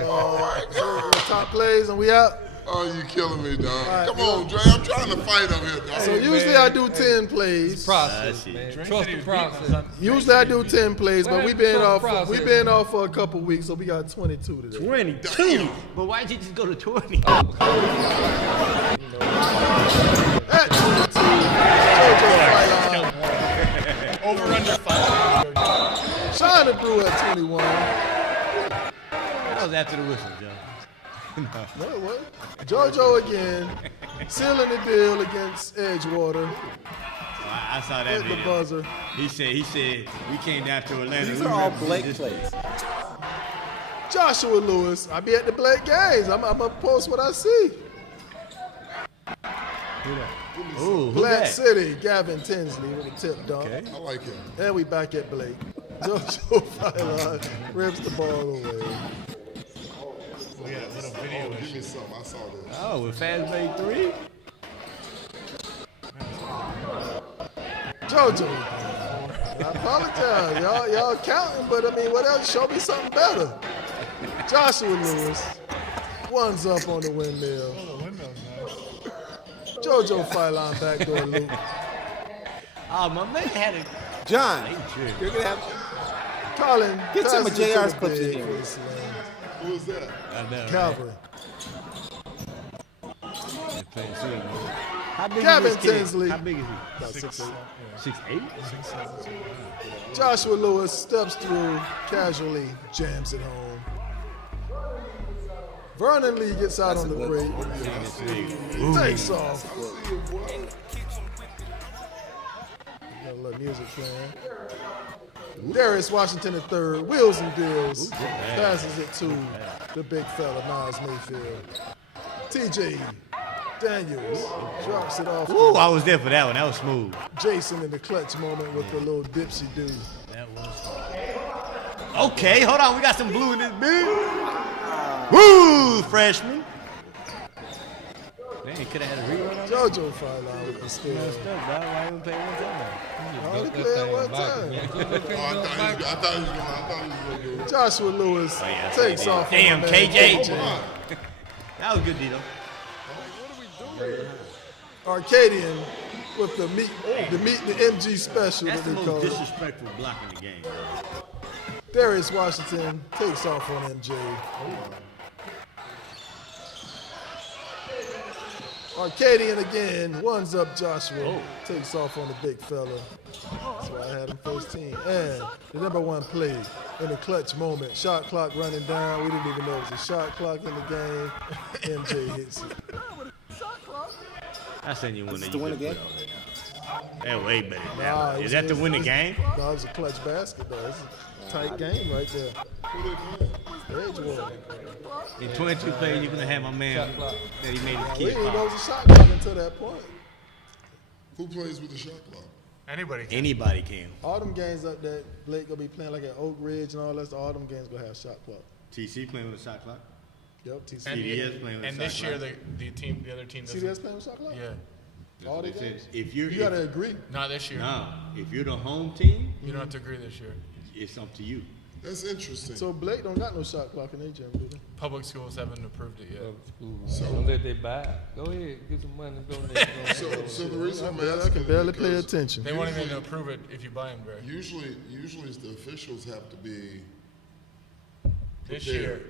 So top plays and we out. Oh, you killing me, dog. right, Come look. on, Dre. I'm trying to fight up here, dog. So usually I do 10 plays. Process, shit. man. Dre Trust said he the was beating process. Usually I do 10 plays, but Well, we've been trust off. the process. We've been off for a couple weeks, so we got 22 today. 22. But why'd you just go to 20? At 22, JoJo Fight Over under 5. on. China Brew at 21. That was after the whistle, Joe. What? JoJo again, sealing the deal against Edgewater. I saw that Hit the video. buzzer. He said we came down to Atlanta. These we are all represent Blake this plays. Joshua Lewis. I be at the Black games. I'm gonna post what I see. Ooh, who Black that? City, Gavin Tinsley with a tip dunk. Okay. I like him. And we back at Blake. JoJo Fight rips the ball away. We had a little video. Give me some. I saw this. Oh, with Fast Break 3? JoJo. I apologize. Y'all counting, but I mean, what else? Show me something better. Joshua Lewis. One's up on the windmill. JoJo Phylon backdoor loop. Oh, my man had a... John, you're going to have... Colin, get some of JR's clips in here. Who was that? I know, Calvary. How big Gavin is this kid? Tinsley. How big is he? About 6'8". 6'8"? Joshua Lewis steps through casually, jams it home. Vernon Lee gets out on the break. Takes off. Got a little music playing. Darius Washington III, wheels and deals. Passes it to the big fella, Miles Mayfield. TJ Daniels drops it off. Ooh, I was there for that one. That was smooth. Jason in the clutch moment with the little dipsy do. That was. Okay, hold on. We got some blue in this big. Woo, freshman. Man, could have had a rerun on JoJo Phylon with the skill. Messed up, dog. Why you play one time? Only played one time. I thought he was going to do. Joshua Lewis takes off. Damn, on KJ. That was good, Dito. Arcadian with the meet the MG special That's that the we most call it. disrespectful block in the game. Darius Washington takes off on MJ. Arcadian again, one's up Joshua, takes off on the big fella. That's why I had him first team. And the number one play in the clutch moment. Shot clock running down. We didn't even know it was a shot clock in the game. MJ hits it. I seen you win Is it to win the game? That way better. Nah, Is that to win the game? No, it was a clutch basket though. It's a tight game right there. Edgewater. In 22 plays, you're gonna have my man that he made his We kid didn't know it foul. was a shot clock until that point. Who plays with the shot clock? Anybody can. Anybody can. All them games up that Blake gonna be playing like at Oak Ridge and all that, all them games gonna have shot clock. TC playing with a shot clock. Yep, TC. CDS playing with And a this shot year, clock. the other team doesn't. CDS playing with shot clock? Yeah. All the They said games? if You gotta agree. Not this year. No, if you're the home team, You don't have to agree this year. it's up to you. That's interesting. So Blake don't got no shot clock in their gym, do they? Public schools haven't approved it yet. So don't let they buy it. Go ahead, get some money, donate. So the reason I'm I asking can barely pay because attention. They won't even approve it if you buy them, Barry. Usually the officials have to be This prepared.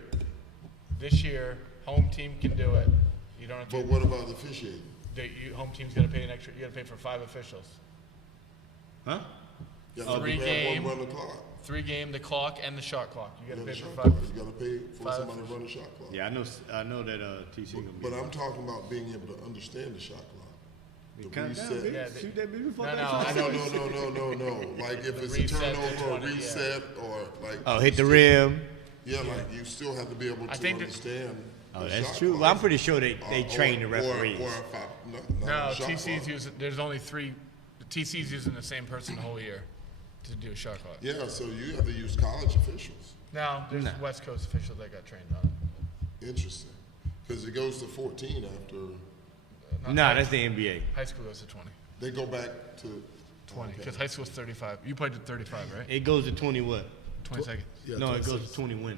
year, home team can do it. You don't have to. But what about the officiating? Home team's got to pay an extra. You got to pay for 5 officials. Huh? You have to 3 grab game, one run the clock. 3 game, the clock and the shot clock. You got to pay The for shot 5. clock. You got to pay for 5 somebody to run the shot clock. Yeah, I know that TC gonna be. But I'm talking about being able to understand the shot clock. The Count down, reset. baby. Yeah, Shoot that baby before No, that no, shot. I know. No. Like if it's a reset to turnover or 20, yeah. reset or like. Oh, hit the rim. Yeah, like you still have to be able to think that- understand. Oh, the that's shot true. clock. Well, I'm pretty sure they train the referees. Or if I, No, shot TC's clock. using. There's only 3. TC's using the same person the whole year to do a shot clock. Yeah, so you have to use college officials. No, there's West Coast officials that got trained on it. Interesting. Because it goes to 14 after Nah, that's the NBA. High school goes to 20. they go back to 20, because high school's 35. You played at 35, right? It goes to 20 what? 20 seconds. Yeah, No, it 26 goes to 20 win.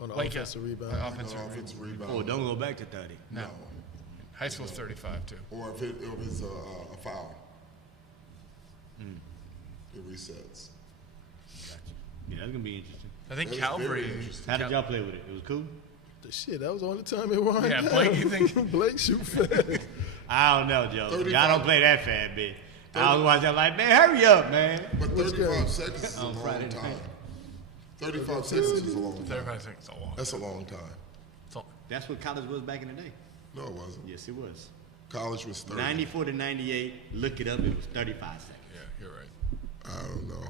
on the Like, offensive rebound. offensive rebound. Oh, don't go back to 30. No. High school's 35 too. Or if it's a foul. It resets. Yeah, that's gonna be interesting. I think That is Calvary. very interesting. How did y'all play with it? It was cool. Shit, that was the only time it won. Yeah, Blake, you think- Blake shoot fast? I don't know, Joe. 35. Y'all don't play that fast, bitch. I was watching like, man, hurry up, man. But Which 35 game? seconds is a On long Friday time. night. 35 seconds is a long time. 35 seconds. A long. That's a long time. So, That's what college was back in the day. No, it wasn't. Yes, it was. College was 30. 94 to 98. Look it up. It was 35 seconds. yeah, you're right. I don't know.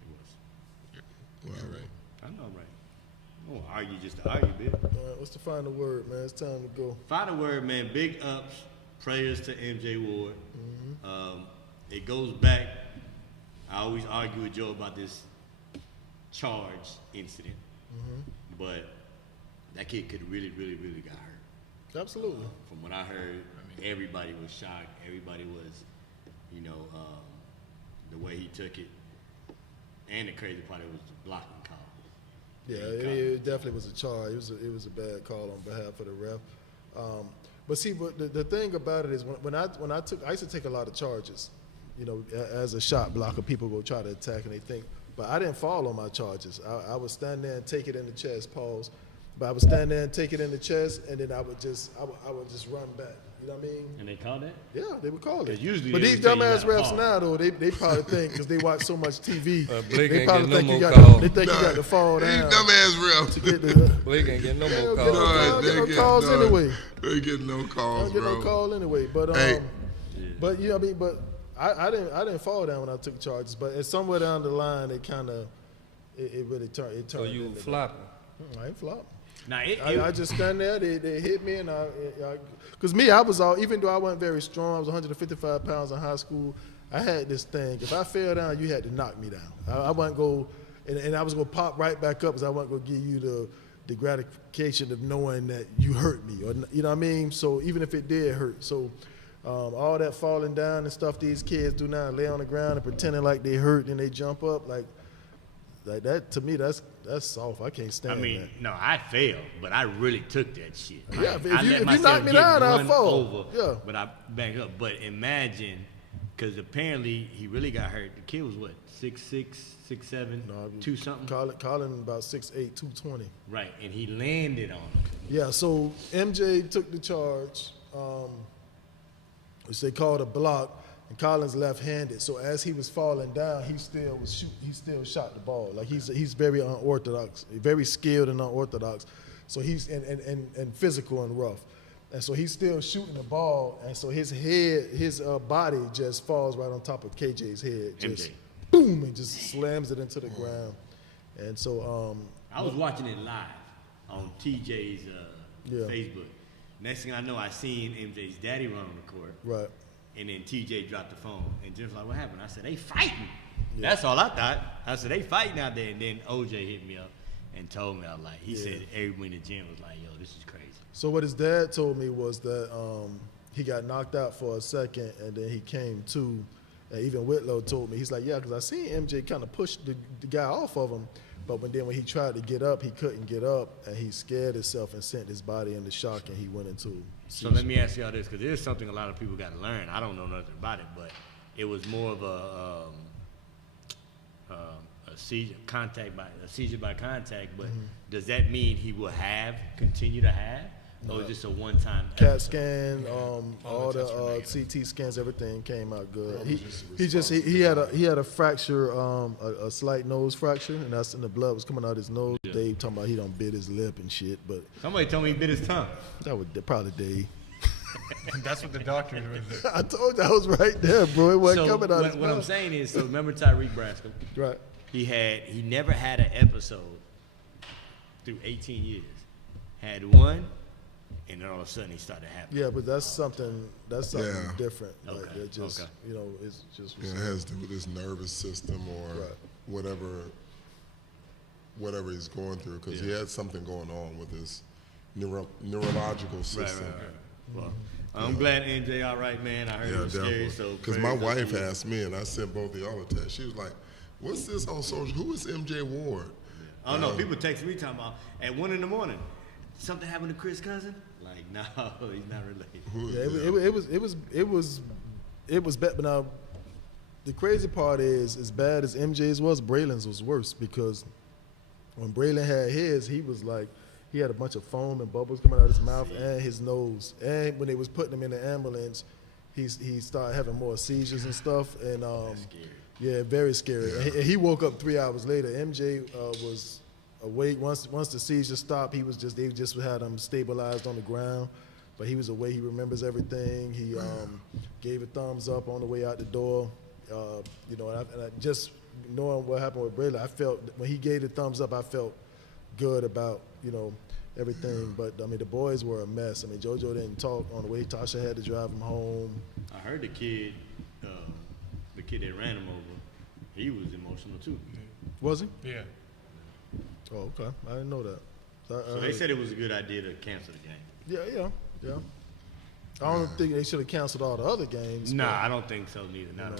It was. Well, I know, right? I won't argue just to argue, bitch. All right, what's the final word, man? It's time to go. Final word, man. Big ups. Prayers to MJ Ward. It goes back. I always argue with Joe about this charge incident, but that kid could really got hurt. Absolutely. From what I heard, everybody was shocked. Everybody was the way he took it, and the crazy part, it was the blocking call. Yeah, it definitely was a charge. It was a bad call on behalf of the ref. But see, the thing about it is when I used to take a lot of charges, as a shot blocker, people go try to attack and they think, but I didn't fall on my charges. I would stand there and take it in the chest, pause. But I would stand there and take it in the chest, and then I would just run back. You know what I mean? And they called that? Yeah, they would call it. Usually but these dumbass refs now, though, they probably think because they watch so much TV, they probably think you got to fall down. These dumbass refs. Blake ain't getting no more calls. They get no calls anyway. They get no calls, bro. Don't get no call anyway. But but you know what I mean. But I didn't fall down when I took charges. But it's somewhere down the line, it kind of it really turned. It turned. So you flopping? I ain't flopping. Now I just stand there. They hit me, and because me, I was even though I wasn't very strong, I was 155 pounds in high school. I had this thing. If I fell down, you had to knock me down. I wasn't go, and I was gonna pop right back up because I wasn't gonna give you the gratification of knowing that you hurt me, or you know what I mean. So even if it did hurt, so all that falling down and stuff these kids do now, lay on the ground and pretending like they hurt, and they jump up like that. To me, that's soft. I can't stand that. No, I failed, but I really took that shit. Yeah, if you myself knock me get down, I'll run fall. Over, yeah, but I back up. But imagine, because apparently he really got hurt. The kid was what, 6'6", 6'7", 2 something. Colin about 6'8", 220. Right, and he landed on him. Yeah, so MJ took the charge, which they called a block. And Collins left-handed, so as he was falling down, he still was shooting. He still shot the ball. Like he's very unorthodox, very skilled and unorthodox. So he's and physical and rough, and so he's still shooting the ball. And so his head, his body just falls right on top of KJ's head, just boom, and just slams it into the ground. And so I was watching it live on TJ's Facebook. Next thing I know, I seen MJ's daddy run on the court. Right. And then TJ dropped the phone, and Jim's like, "What happened?" I said, "They fighting." Yeah. That's all I thought. I said, "They fighting out there." And then OJ hit me up and told me, he said everyone in the gym was like, "Yo, this is crazy." So what his dad told me was that he got knocked out for a second, and then he came to. And even Whitlow told me, he's like, "Yeah, because I seen MJ kind of push the guy off of him, but when he tried to get up, he couldn't get up, and he scared himself and sent his body into shock, and he went into." So let me ask y'all this, because there's something a lot of people got to learn. I don't know nothing about it, but it was more of a seizure by contact. But does that mean he will continue to have, or is this a one-time CAT episode? scan, all the CT scans, everything came out good. He had a fracture, a slight nose fracture, and that's and the blood was coming out his nose. Yeah. Dave talking about he done bit his lip and shit, but somebody told me he bit his tongue. That was probably Dave. That's what the doctor was. I told you I was right there, bro. It wasn't coming out his mouth. What I'm saying is, so remember Tyreek Brasco? Right. He never had an episode through 18 years. Had one, and then all of a sudden he started happening. Yeah, but that's something different. Okay. Like it just it's just. Yeah, it has to do with his nervous system or whatever he's going through, because he had something going on with his neurological system. Right. Well, I'm glad MJ all right, man. I heard it was scary. So because my wife asked me, and I sent both of y'all a text. She was like, "What's this on social? Who is MJ Ward?" I don't know. People text me talking about at 1 a.m. Something happened to Chris' cousin. Like, no, he's not related. It was bad. But now, the crazy part is, as bad as MJ's was, Braylon's was worse, because when Braylon had his, he was like, he had a bunch of foam and bubbles coming out of his mouth and his nose. And when they was putting him in the ambulance, he started having more seizures and stuff. And yeah, very scary. Yeah. And he woke up 3 hours later. MJ was awake once the seizure stopped. They just had him stabilized on the ground, but he was awake. He remembers everything. He gave a thumbs up on the way out the door. And I just knowing what happened with Braylon, I felt when he gave the thumbs up, I felt good about everything. But I mean, the boys were a mess. I mean, JoJo didn't talk on the way. Tasha had to drive him home. I heard the kid that ran him over, he was emotional too. Was he? Yeah. Oh, okay. I didn't know that. So they said it was a good idea to cancel the game. Yeah. I don't think they should have canceled all the other games. Nah, I don't think so neither. No.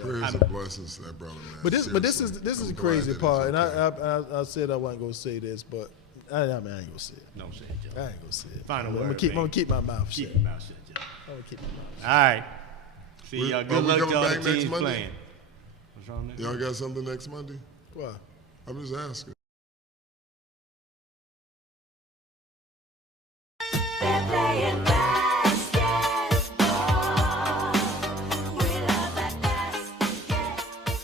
Praise and blessings to that brother, man. But this is the crazy part, and I said I wasn't gonna say this, but I ain't gonna say it. No, say it, Joe. I ain't gonna say it. Final I'm word, gonna keep my mouth shut. Keep your mouth shut, Joe. I'm gonna keep my mouth shut. All right. See y'all. Good luck to all the back next teams Monday? playing. What's wrong next? Y'all got something next Monday? Why? I'm just asking.